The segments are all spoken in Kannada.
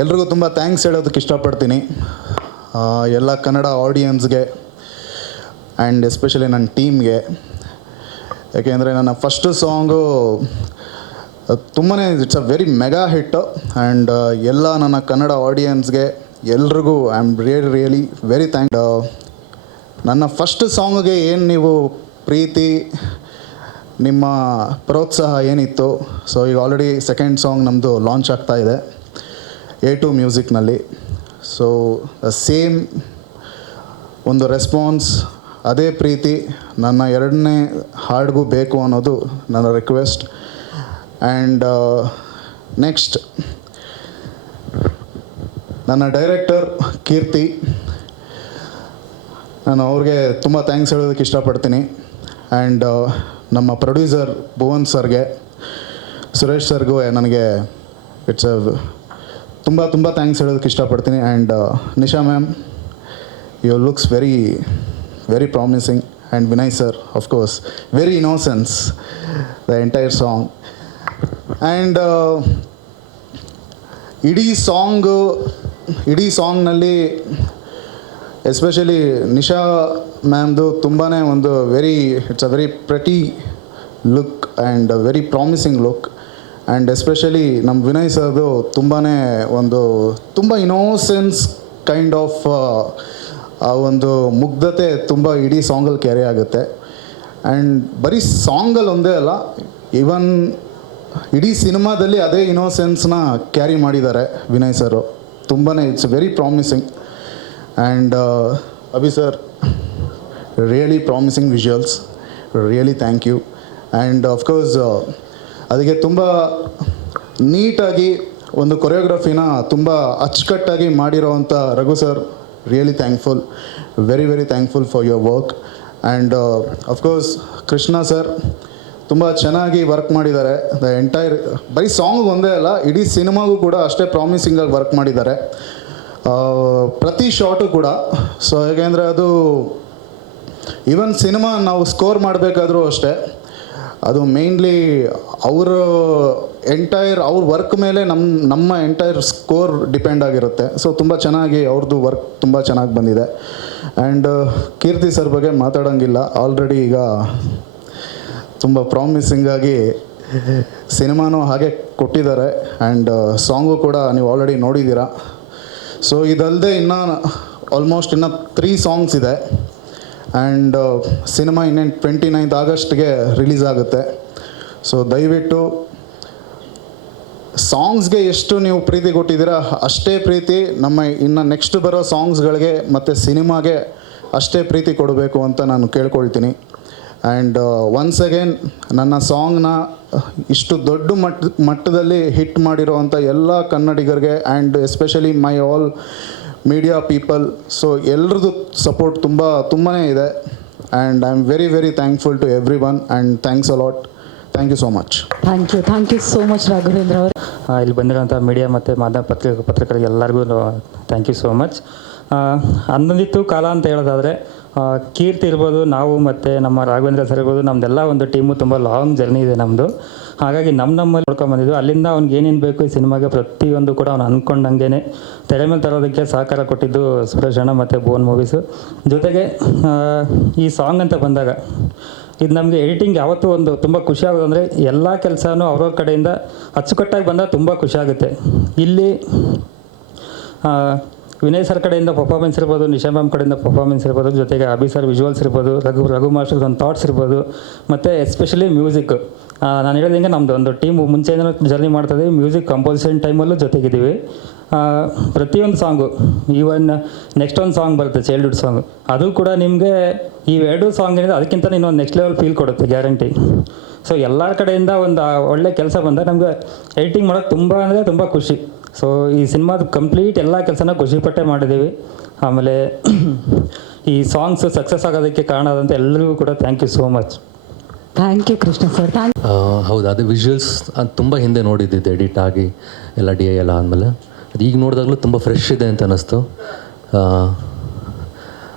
ಎಲ್ರಿಗೂ ತುಂಬ ಥ್ಯಾಂಕ್ಸ್ ಹೇಳೋದಕ್ಕೆ ಇಷ್ಟಪಡ್ತೀನಿ. ಎಲ್ಲ ಕನ್ನಡ ಆಡಿಯನ್ಸ್ಗೆ ಆ್ಯಂಡ್ ಎಸ್ಪೆಷಲಿ ನನ್ನ ಟೀಮ್ಗೆ. ಯಾಕೆಂದರೆ ನನ್ನ ಫಸ್ಟು ಸಾಂಗು ತುಂಬಾ ಇಟ್ಸ್ ಅ ವೆರಿ ಮೆಗಾ ಹಿಟ್ಟು. ಆ್ಯಂಡ್ ಎಲ್ಲ ನನ್ನ ಕನ್ನಡ ಆಡಿಯನ್ಸ್ಗೆ ಎಲ್ರಿಗೂ ಐ ಆಮ್ ರಿಯಲಿ ವೆರಿ ನನ್ನ ಫಸ್ಟ್ ಸಾಂಗ್ಗೆ ಏನು ನೀವು ಪ್ರೀತಿ, ನಿಮ್ಮ ಪ್ರೋತ್ಸಾಹ ಏನಿತ್ತು. ಸೊ ಈಗ ಆಲ್ರೆಡಿ ಸೆಕೆಂಡ್ ಸಾಂಗ್ ನಮ್ಮದು ಲಾಂಚ್ ಆಗ್ತಾಯಿದೆ A2 ಮ್ಯೂಸಿಕ್ನಲ್ಲಿ. ಸೊ ಸೇಮ್ ಒಂದು ರೆಸ್ಪಾನ್ಸ್, ಅದೇ ಪ್ರೀತಿ ನನ್ನ ಎರಡನೇ ಹಾಡಿಗೂ ಬೇಕು ಅನ್ನೋದು ನನ್ನ ರಿಕ್ವೆಸ್ಟ್. ಆ್ಯಂಡ್ ನೆಕ್ಸ್ಟ್ ನನ್ನ ಡೈರೆಕ್ಟರ್ ಕೀರ್ತಿ, ನಾನು ಅವ್ರಿಗೆ ತುಂಬ ಥ್ಯಾಂಕ್ಸ್ ಹೇಳೋದಕ್ಕೆ ಇಷ್ಟಪಡ್ತೀನಿ. ಆ್ಯಂಡ್ ನಮ್ಮ ಪ್ರೊಡ್ಯೂಸರ್ ಭುವನ್ ಸರ್ಗೆ, ಸುರೇಶ್ ಸರ್ಗೂ ನನಗೆ ಇಟ್ಸ್ ತುಂಬ ಥ್ಯಾಂಕ್ಸ್ ಹೇಳೋದಕ್ಕೆ ಇಷ್ಟಪಡ್ತೀನಿ. And Nisha ma'am, you looks very promising. And Vinay sir, of course very innocence the entire song. And ಇಡೀ ಸಾಂಗ್ನಲ್ಲಿ ಎಸ್ಪೆಷಲಿ ನಿಶಾ ಮ್ಯಾಮ್ದು ತುಂಬಾ ಒಂದು it's a very pretty look and very promising look. And especially ನಮ್ಮ ವಿನಯ್ ಸರ್ದು ತುಂಬ ಇನ್ನೋಸೆನ್ಸ್ ಕೈಂಡ್ ಆಫ್ ಆ ಒಂದು ಮುಗ್ಧತೆ ತುಂಬ ಇಡೀ ಸಾಂಗಲ್ಲಿ ಕ್ಯಾರಿ ಆಗುತ್ತೆ. ಆ್ಯಂಡ್ ಬರೀ ಸಾಂಗಲ್ಲಿ ಒಂದೇ ಅಲ್ಲ, ಈವನ್ ಇಡೀ ಸಿನಿಮಾದಲ್ಲಿ ಅದೇ ಇನ್ನೋಸೆನ್ಸ್ನ ಕ್ಯಾರಿ ಮಾಡಿದ್ದಾರೆ ವಿನಯ್ ಸರು. ತುಂಬಾ it's very promising. And Abhi sir, really promising visuals, really thank you. And of course ಅದಕ್ಕೆ ತುಂಬ ನೀಟಾಗಿ ಒಂದು ಕೊರಿಯೋಗ್ರಫಿನ ತುಂಬ ಅಚ್ಚುಕಟ್ಟಾಗಿ ಮಾಡಿರೋವಂಥ Raghu sir, really thankful, very thankful for your work. And of course Krishna sir ತುಂಬ ಚೆನ್ನಾಗಿ ವರ್ಕ್ ಮಾಡಿದ್ದಾರೆ. ದ ಎಂಟೈರ್ ಬರೀ ಸಾಂಗ್ ಒಂದೇ ಅಲ್ಲ, ಇಡೀ ಸಿನಿಮಾಗೂ ಕೂಡ ಅಷ್ಟೇ ಪ್ರಾಮಿಸಿಂಗಾಗಿ ವರ್ಕ್ ಮಾಡಿದ್ದಾರೆ, ಪ್ರತಿ ಶಾಟು ಕೂಡ. ಸೊ ಹೇಗೆಂದರೆ ಅದು ಈವನ್ ಸಿನಿಮಾ ನಾವು ಸ್ಕೋರ್ ಮಾಡಬೇಕಾದ್ರೂ ಅಷ್ಟೇ, ಅದು ಮೇಯ್ನ್ಲಿ ಅವ್ರ ವರ್ಕ್ ಮೇಲೆ ನಮ್ಮ ಎಂಟೈರ್ ಸ್ಕೋರ್ ಡಿಪೆಂಡ್ ಆಗಿರುತ್ತೆ. ಸೊ ತುಂಬ ಚೆನ್ನಾಗಿ ಅವ್ರದ್ದು ವರ್ಕ್ ತುಂಬ ಚೆನ್ನಾಗಿ ಬಂದಿದೆ. ಆ್ಯಂಡ್ ಕೀರ್ತಿ ಸರ್ ಬಗ್ಗೆ ಮಾತಾಡೋಂಗಿಲ್ಲ, ಆಲ್ರೆಡಿ ಈಗ ತುಂಬ ಪ್ರಾಮಿಸಿಂಗಾಗಿ ಸಿನಿಮಾನೂ ಹಾಗೆ ಕೊಟ್ಟಿದ್ದಾರೆ. ಆ್ಯಂಡ್ ಸಾಂಗು ಕೂಡ ನೀವು ಆಲ್ರೆಡಿ ನೋಡಿದ್ದೀರಾ. ಸೊ ಇದಲ್ಲದೆ ಆಲ್ಮೋಸ್ಟ್ 3 ಸಾಂಗ್ಸ್ ಇದೆ. ಆ್ಯಂಡ್ ಸಿನಿಮಾ 29th ಆಗಸ್ಟ್ಗೆ ರಿಲೀಸ್ ಆಗುತ್ತೆ. ಸೊ ದಯವಿಟ್ಟು ಸಾಂಗ್ಸ್ಗೆ ಎಷ್ಟು ನೀವು ಪ್ರೀತಿ ಕೊಟ್ಟಿದ್ದೀರಾ ಅಷ್ಟೇ ಪ್ರೀತಿ ನಮ್ಮ ನೆಕ್ಸ್ಟ್ ಬರೋ ಸಾಂಗ್ಸ್ಗಳಿಗೆ ಮತ್ತು ಸಿನಿಮಾಗೆ ಅಷ್ಟೇ ಪ್ರೀತಿ ಕೊಡಬೇಕು ಅಂತ ನಾನು ಕೇಳ್ಕೊಳ್ತೀನಿ. ಆ್ಯಂಡ್ ಒನ್ಸ್ ಅಗೇನ್ ನನ್ನ ಸಾಂಗ್ನ ಇಷ್ಟು ದೊಡ್ಡ ಮಟ್ಟದಲ್ಲಿ ಹಿಟ್ ಮಾಡಿರೋವಂಥ ಎಲ್ಲ ಕನ್ನಡಿಗರಿಗೆ and especially my all media people, so ಎಲ್ರದ್ದು ಸಪೋರ್ಟ್ ತುಂಬಾ ಇದೆ. And I am very thankful to everyone. And thanks a lot. Thank you so much. Thank you so much Raghavendra ಅವರು. ಇಲ್ಲಿ ಬಂದಿರೋಂಥ ಮೀಡಿಯಾ ಮತ್ತು ಮಾಧ್ಯಮ ಪತ್ರಿಕರಿಗೆ ಎಲ್ಲರಿಗೂ ಥ್ಯಾಂಕ್ ಯು ಸೋ ಮಚ್. ಹನ್ನೊಂದಿತ್ತು ಕಾಲ ಅಂತ ಹೇಳೋದಾದರೆ ಕೀರ್ತಿ ಇರ್ಬೋದು, ನಾವು ಮತ್ತು ನಮ್ಮ ರಾಘವೇಂದ್ರ ಸರ್ ಇರ್ಬೋದು, ನಮ್ಮದೆಲ್ಲ ಒಂದು ಟೀಮು ತುಂಬ ಲಾಂಗ್ ಜರ್ನಿ ಇದೆ ನಮ್ಮದು. ಹಾಗಾಗಿ ನಮ್ಮಲ್ಲಿ ನೋಡ್ಕೊಂಬಂದಿದ್ದು, ಅಲ್ಲಿಂದ ಅವ್ನಿಗೆ ಏನೇನು ಬೇಕು ಈ ಸಿನಿಮಾಗೆ ಪ್ರತಿಯೊಂದು ಕೂಡ ಅವ್ನು ಅಂದ್ಕೊಂಡಂಗೆ ತೆರೆ ಮೇಲೆ ತರೋದಕ್ಕೆ ಸಹಕಾರ ಕೊಟ್ಟಿದ್ದು ಸುರೇಶ್ ಅಣ್ಣ ಮತ್ತು ಭುವನ್ ಮೂವೀಸು. ಜೊತೆಗೆ ಈ ಸಾಂಗ್ ಅಂತ ಬಂದಾಗ ಇದು ನಮಗೆ ಎಡಿಟಿಂಗ್ ಯಾವತ್ತೂ ಒಂದು ತುಂಬ ಖುಷಿ ಆಗೋದು ಅಂದರೆ ಎಲ್ಲ ಕೆಲಸನೂ ಅವ್ರವ್ರ ಕಡೆಯಿಂದ ಅಚ್ಚುಕಟ್ಟಾಗಿ ಬಂದಾಗ ತುಂಬ ಖುಷಿ ಆಗುತ್ತೆ. ಇಲ್ಲಿ ವಿನಯ್ ಸರ್ ಕಡೆಯಿಂದ ಪರ್ಫಾರ್ಮೆನ್ಸ್ ಇರ್ಬೋದು, ನಿಶಾ ಮ್ಯಾಮ್ ಕಡೆಯಿಂದ ಪರ್ಫಾರ್ಮೆನ್ಸ್ ಇರ್ಬೋದು, ಜೊತೆಗೆ ಅಭಿ ಸರ್ ವಿಜುವಲ್ಸ್ ಇರ್ಬೋದು, ರಘು ಮಾಸ್ಟರ್ ಒಂದು ಥಾಟ್ಸ್ ಇರ್ಬೋದು, ಮತ್ತು ಎಸ್ಪೆಷಲಿ ಮ್ಯೂಸಿಕ್. ನಾನು ಹೇಳಿದಂಗೆ ನಮ್ಮದು ಒಂದು ಟೀಮು ಮುಂಚೆಯಿಂದ ಜರ್ನಿ ಮಾಡ್ತಾಯಿದ್ದೀವಿ. ಮ್ಯೂಸಿಕ್ ಕಂಪೋಸಿಷನ್ ಟೈಮಲ್ಲೂ ಜೊತೆಗಿದ್ದೀವಿ. ಪ್ರತಿಯೊಂದು ಸಾಂಗು, ಈವನ್ ನೆಕ್ಸ್ಟ್ ಒಂದು ಸಾಂಗ್ ಬರುತ್ತೆ ಚೈಲ್ಡ್ಹುಡ್ ಸಾಂಗ್, ಅದು ಕೂಡ ನಿಮಗೆ ಈ 2 ಸಾಂಗ್ ಏನಿದೆ ಅದಕ್ಕಿಂತ ಇನ್ನೊಂದು ನೆಕ್ಸ್ಟ್ ಲೆವೆಲ್ ಫೀಲ್ ಕೊಡುತ್ತೆ ಗ್ಯಾರಂಟಿ. ಸೊ ಎಲ್ಲ ಕಡೆಯಿಂದ ಒಂದು ಒಳ್ಳೆ ಕೆಲಸ ಬಂದಾಗ ನಮಗೆ ಎಡಿಟಿಂಗ್ ಮಾಡೋಕ್ಕೆ ತುಂಬ ಖುಷಿ. ಸೊ ಈ ಸಿನಿಮಾದ ಕಂಪ್ಲೀಟ್ ಎಲ್ಲ ಕೆಲಸನ ಖುಷಿಪಟ್ಟೆ ಮಾಡಿದ್ದೀವಿ. ಆಮೇಲೆ ಈ ಸಾಂಗ್ಸ್ ಸಕ್ಸಸ್ ಆಗೋದಕ್ಕೆ ಕಾರಣ ಆದಂಥ ಎಲ್ಲರಿಗೂ ಕೂಡ thank you so much. Thank you Krishna sir. ಹೌದು, ಅದು ವಿಜುವಲ್ಸ್ ಅದು ತುಂಬ ಹಿಂದೆ ನೋಡಿದ್ದಿದ್ದು ಎಡಿಟ್ ಆಗಿ ಎಲ್ಲ DI ಎಲ್ಲ ಆದಮೇಲೆ. ಅದು ಈಗ ನೋಡಿದಾಗಲೂ ತುಂಬ ಫ್ರೆಶ್ ಇದೆ ಅಂತ ಅನ್ನಿಸ್ತು.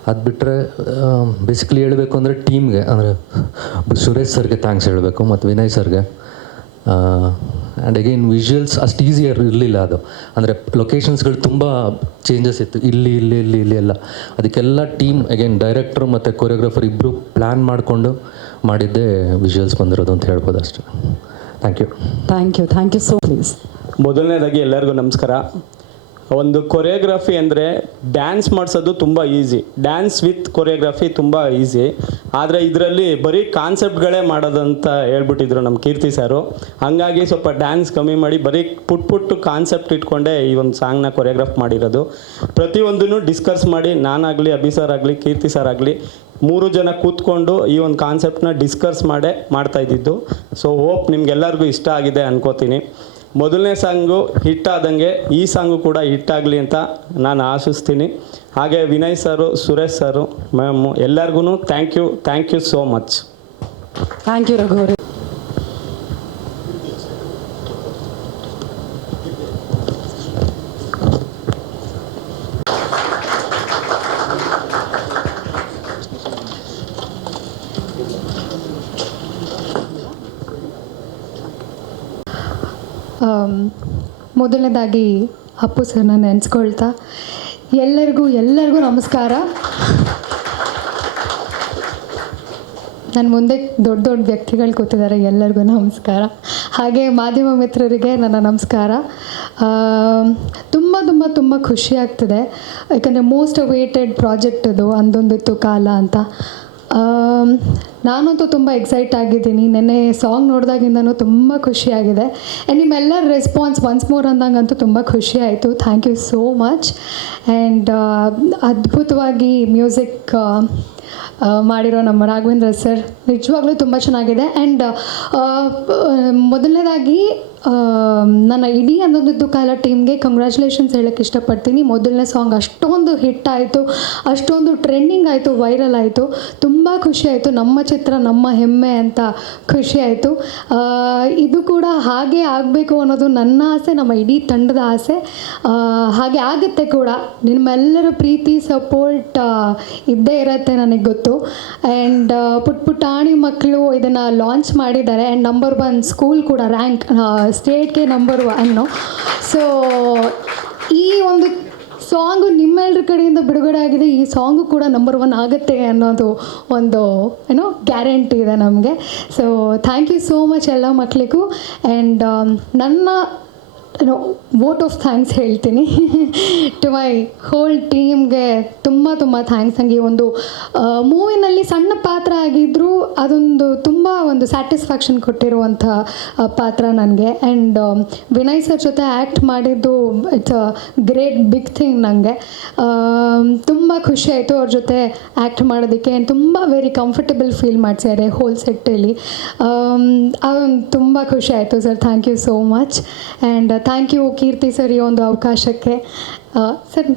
ಅದು ಬಿಟ್ಟರೆ ಬೇಸಿಕಲಿ ಹೇಳಬೇಕು ಅಂದರೆ ಟೀಮ್ಗೆ, ಅಂದರೆ ಸುರೇಶ್ ಸರ್ಗೆ ಥ್ಯಾಂಕ್ಸ್ ಹೇಳಬೇಕು ಮತ್ತು ವಿನಯ್ ಸರ್ಗೆ. ಆ್ಯಂಡ್ ಅಗೈನ್ ವಿಜುವಲ್ಸ್ ಅಷ್ಟು ಈಸಿ ಇರಲಿಲ್ಲ ಅದು. ಅಂದರೆ ಲೊಕೇಶನ್ಸ್ಗಳು ತುಂಬ ಚೇಂಜಸ್ ಇತ್ತು, ಇಲ್ಲಿ ಎಲ್ಲ. ಅದಕ್ಕೆಲ್ಲ ಟೀಮ್ ಅಗೈನ್ ಡೈರೆಕ್ಟ್ರು ಮತ್ತು ಕೊರಿಯೋಗ್ರಾಫರ್ ಇಬ್ಬರು ಪ್ಲ್ಯಾನ್ ಮಾಡಿಕೊಂಡು ಮಾಡಿದ್ದೇ ವಿಜುವಲ್ಸ್ ಬಂದಿರೋದು ಅಂತ ಹೇಳ್ಬೋದು ಅಷ್ಟೇ. Thank you so please. ಮೊದಲನೇದಾಗಿ ಎಲ್ಲರಿಗೂ ನಮಸ್ಕಾರ. ಒಂದು ಕೊರಿಯೋಗ್ರಫಿ ಅಂದರೆ ಡ್ಯಾನ್ಸ್ ಮಾಡಿಸೋದು ತುಂಬ ಈಸಿ, ಡ್ಯಾನ್ಸ್ ವಿತ್ ಕೊರಿಯೋಗ್ರಫಿ ತುಂಬ ಈಸಿ. ಆದರೆ ಇದರಲ್ಲಿ ಬರೀ ಕಾನ್ಸೆಪ್ಟ್ಗಳೇ ಮಾಡೋದಂತ ಹೇಳ್ಬಿಟ್ಟಿದ್ರು ನಮ್ಮ ಕೀರ್ತಿ ಸರು. ಹಾಗಾಗಿ ಸ್ವಲ್ಪ ಡ್ಯಾನ್ಸ್ ಕಮ್ಮಿ ಮಾಡಿ ಬರೀ ಪುಟ್ಟು ಕಾನ್ಸೆಪ್ಟ್ ಇಟ್ಕೊಂಡೇ ಈ ಒಂದು ಸಾಂಗ್ನ ಕೊರಿಯೋಗ್ರಾಫ್ ಮಾಡಿರೋದು. ಪ್ರತಿಯೊಂದನ್ನು ಡಿಸ್ಕಸ್ ಮಾಡಿ ನಾನಾಗಲಿ, ಅಭಿ ಸರ್ ಆಗಲಿ, ಕೀರ್ತಿ ಸರ್ ಆಗಲಿ 3 ಜನ ಕೂತ್ಕೊಂಡು ಈ ಒಂದು ಕಾನ್ಸೆಪ್ಟನ್ನ ಡಿಸ್ಕಸ್ ಮಾಡೇ ಮಾಡ್ತಾಯಿದ್ದಿದ್ದು. ಸೊ ಹೋಪ್ ನಿಮ್ಗೆಲ್ಲರಿಗೂ ಇಷ್ಟ ಆಗಿದೆ ಅನ್ಕೋತೀನಿ. ಮೊದಲನೇ ಸಾಂಗು ಹಿಟ್ ಆದಂಗೆ ಈ ಸಾಂಗು ಕೂಡ ಹಿಟ್ ಆಗಲಿ ಅಂತ ನಾನು ಆಶಿಸ್ತೀನಿ. ಹಾಗೆ Vinay sir, Suresh sir, ma'am ಎಲ್ಲರಿಗೂ thank you so much. Thank you Raghu ಅವರೇ. ಮೊದಲನೇದಾಗಿ ಅಪ್ಪು ಸರ್ನ ನೆನೆಸ್ಕೊಳ್ತಾ ಎಲ್ಲರಿಗೂ ನಮಸ್ಕಾರ. ನನ್ನ ಮುಂದೆ ದೊಡ್ಡ ವ್ಯಕ್ತಿಗಳು ಕೂತಿದ್ದಾರೆ, ಎಲ್ಲರಿಗೂ ನಮಸ್ಕಾರ. ಹಾಗೆ ಮಾಧ್ಯಮ ಮಿತ್ರರಿಗೆ ನನ್ನ ನಮಸ್ಕಾರ. ತುಂಬ ಖುಷಿ ಆಗ್ತಿದೆ, ಯಾಕಂದರೆ ಮೋಸ್ಟ್ ಅವೇಟೆಡ್ ಪ್ರಾಜೆಕ್ಟ್ ಅದು, ಅಂದೊಂದಿತ್ತು ಕಾಲ ಅಂತ. ನಾನಂತೂ ತುಂಬ ಎಕ್ಸೈಟ್ ಆಗಿದ್ದೀನಿ. ನೆನ್ನೆ ಸಾಂಗ್ ನೋಡಿದಾಗಿಂದನೂ ತುಂಬ ಖುಷಿಯಾಗಿದೆ. ಆ್ಯಂಡ್ ನಿಮ್ಮೆಲ್ಲರ ರೆಸ್ಪಾನ್ಸ್ ಒನ್ಸ್ ಮೋರ್ ಅಂದಂಗಂತೂ ತುಂಬ ಖುಷಿ ಆಯಿತು. Thank you so much. And ಅದ್ಭುತವಾಗಿ ಮ್ಯೂಸಿಕ್ ಮಾಡಿರೋ ನಮ್ಮ ರಾಘವೇಂದ್ರ ಸರ್ ನಿಜವಾಗ್ಲೂ ತುಂಬ ಚೆನ್ನಾಗಿದೆ. ಆ್ಯಂಡ್ ಮೊದಲನೇದಾಗಿ ನನ್ನ ಇಡೀ ಅಂದೊಂದಿದ್ದು ಕಾಲ ಟೀಮ್ಗೆ ಕಂಗ್ರ್ಯಾಚುಲೇಷನ್ಸ್ ಹೇಳೋಕ್ಕೆ ಇಷ್ಟಪಡ್ತೀನಿ. ಮೊದಲನೇ ಸಾಂಗ್ ಅಷ್ಟೊಂದು ಹಿಟ್ ಆಯಿತು, ಅಷ್ಟೊಂದು ಟ್ರೆಂಡಿಂಗ್ ಆಯಿತು, ವೈರಲ್ ಆಯಿತು. ತುಂಬ ಖುಷಿ ಆಯಿತು. ನಮ್ಮ ಚಿತ್ರ ನಮ್ಮ ಹೆಮ್ಮೆ ಅಂತ ಖುಷಿ ಆಯಿತು. ಇದು ಕೂಡ ಹಾಗೆ ಆಗಬೇಕು ಅನ್ನೋದು ನನ್ನ ಆಸೆ, ನಮ್ಮ ಇಡೀ ತಂಡದ ಆಸೆ. ಹಾಗೆ ಆಗುತ್ತೆ ಕೂಡ. ನಿಮ್ಮೆಲ್ಲರ ಪ್ರೀತಿ ಸಪೋರ್ಟ್ ಇದ್ದೇ ಇರುತ್ತೆ ನನಗೆ ಗೊತ್ತು. ಆ್ಯಂಡ್ ಪುಟ್ಟಾಣಿ ಮಕ್ಕಳು ಇದನ್ನು ಲಾಂಚ್ ಮಾಡಿದ್ದಾರೆ. ಆ್ಯಂಡ್ ನಂಬರ್ 1 ಸ್ಕೂಲ್ ಕೂಡ ರ್ಯಾಂಕ್ ಸ್ಟೇಟ್ಗೆ ನಂಬರ್ 1. ಸೊ ಈ ಒಂದು ಸಾಂಗು ನಿಮ್ಮೆಲ್ಲರ ಕಡೆಯಿಂದ ಬಿಡುಗಡೆ ಆಗಿದೆ. ಈ ಸಾಂಗು ಕೂಡ ನಂಬರ್ 1 ಆಗುತ್ತೆ ಅನ್ನೋದು ಒಂದು ಗ್ಯಾರಂಟಿ ಇದೆ ನಮಗೆ. So thank you so much ಎಲ್ಲ ಮಕ್ಕಳಿಗೂ. ಆ್ಯಂಡ್ ನನ್ನ ವೋಟ್ ಆಫ್ ಥ್ಯಾಂಕ್ಸ್ ಹೇಳ್ತೀನಿ ಟು ಮೈ ಹೋಲ್ ಟೀಮ್ಗೆ. ತುಂಬ ಥ್ಯಾಂಕ್ಸ್. ನನಗೆ ಒಂದು ಮೂವಿನಲ್ಲಿ ಸಣ್ಣ ಪಾತ್ರ ಆಗಿದ್ದರೂ ಅದೊಂದು ತುಂಬ ಒಂದು ಸ್ಯಾಟಿಸ್ಫ್ಯಾಕ್ಷನ್ ಕೊಟ್ಟಿರುವಂಥ ಪಾತ್ರ ನನಗೆ. ಆ್ಯಂಡ್ ವಿನಯ್ ಸರ್ ಜೊತೆ ಆ್ಯಕ್ಟ್ ಮಾಡಿದ್ದು it's a great big thing ನನಗೆ. ತುಂಬ ಖುಷಿ ಆಯಿತು ಅವ್ರ ಜೊತೆ ಆ್ಯಕ್ಟ್ ಮಾಡೋದಕ್ಕೆ. ಆ್ಯಂಡ್ ತುಂಬ ವೆರಿ ಕಂಫರ್ಟಬಲ್ ಫೀಲ್ ಮಾಡಿಸಿದ್ದಾರೆ ಹೋಲ್ ಸೆಟ್ಟಲ್ಲಿ. ಅದೊಂದು ತುಂಬ ಖುಷಿ ಆಯಿತು sir. Thank you so much. And thank you Keerthi sir ಈ ಒಂದು ಅವಕಾಶಕ್ಕೆ. ಸರ್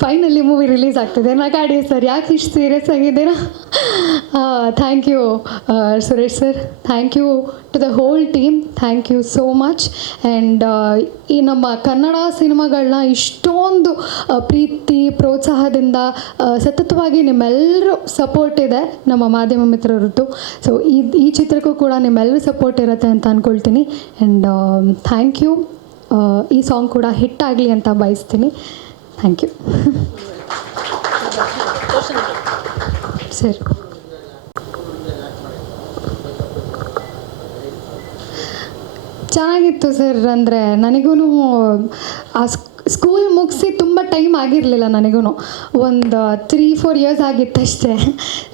ಫೈನಲಿ ಮೂವಿ ರಿಲೀಸ್ ಆಗ್ತಿದೆ. ನಗಾಡಿ ಸರ್, ಯಾಕೆ ಇಷ್ಟು ಸೀರಿಯಸ್ ಆಗಿದ್ದೀರಾ? Thank you Suresh sir. Thank you to the whole team. Thank you so much. And ಈ ನಮ್ಮ ಕನ್ನಡ ಸಿನಿಮಾಗಳನ್ನ ಇಷ್ಟೊಂದು ಪ್ರೀತಿ ಪ್ರೋತ್ಸಾಹದಿಂದ ಸತತವಾಗಿ ನಿಮ್ಮೆಲ್ಲರೂ ಸಪೋರ್ಟ್ ಇದೆ ನಮ್ಮ ಮಾಧ್ಯಮ ಮಿತ್ರರದ್ದು. ಸೊ ಈ ಚಿತ್ರಕ್ಕೂ ಕೂಡ ನಿಮ್ಮೆಲ್ಲರೂ ಸಪೋರ್ಟ್ ಇರುತ್ತೆ ಅಂತ ಅಂದ್ಕೊಳ್ತೀನಿ. And thank you. ಈ ಸಾಂಗ್ ಕೂಡ ಹಿಟ್ ಆಗಲಿ ಅಂತ ಬಯಸ್ತೀನಿ. Thank you sir. ಚೆನ್ನಾಗಿತ್ತು ಸರ್. ಅಂದರೆ ನನಗೂ ಆ ಸ್ಕೂಲ್ ಮುಗಿಸಿ ತುಂಬ ಟೈಮ್ ಆಗಿರಲಿಲ್ಲ. ನನಗೂ ಒಂದು 3-4 ಇಯರ್ಸ್ ಆಗಿತ್ತಷ್ಟೇ.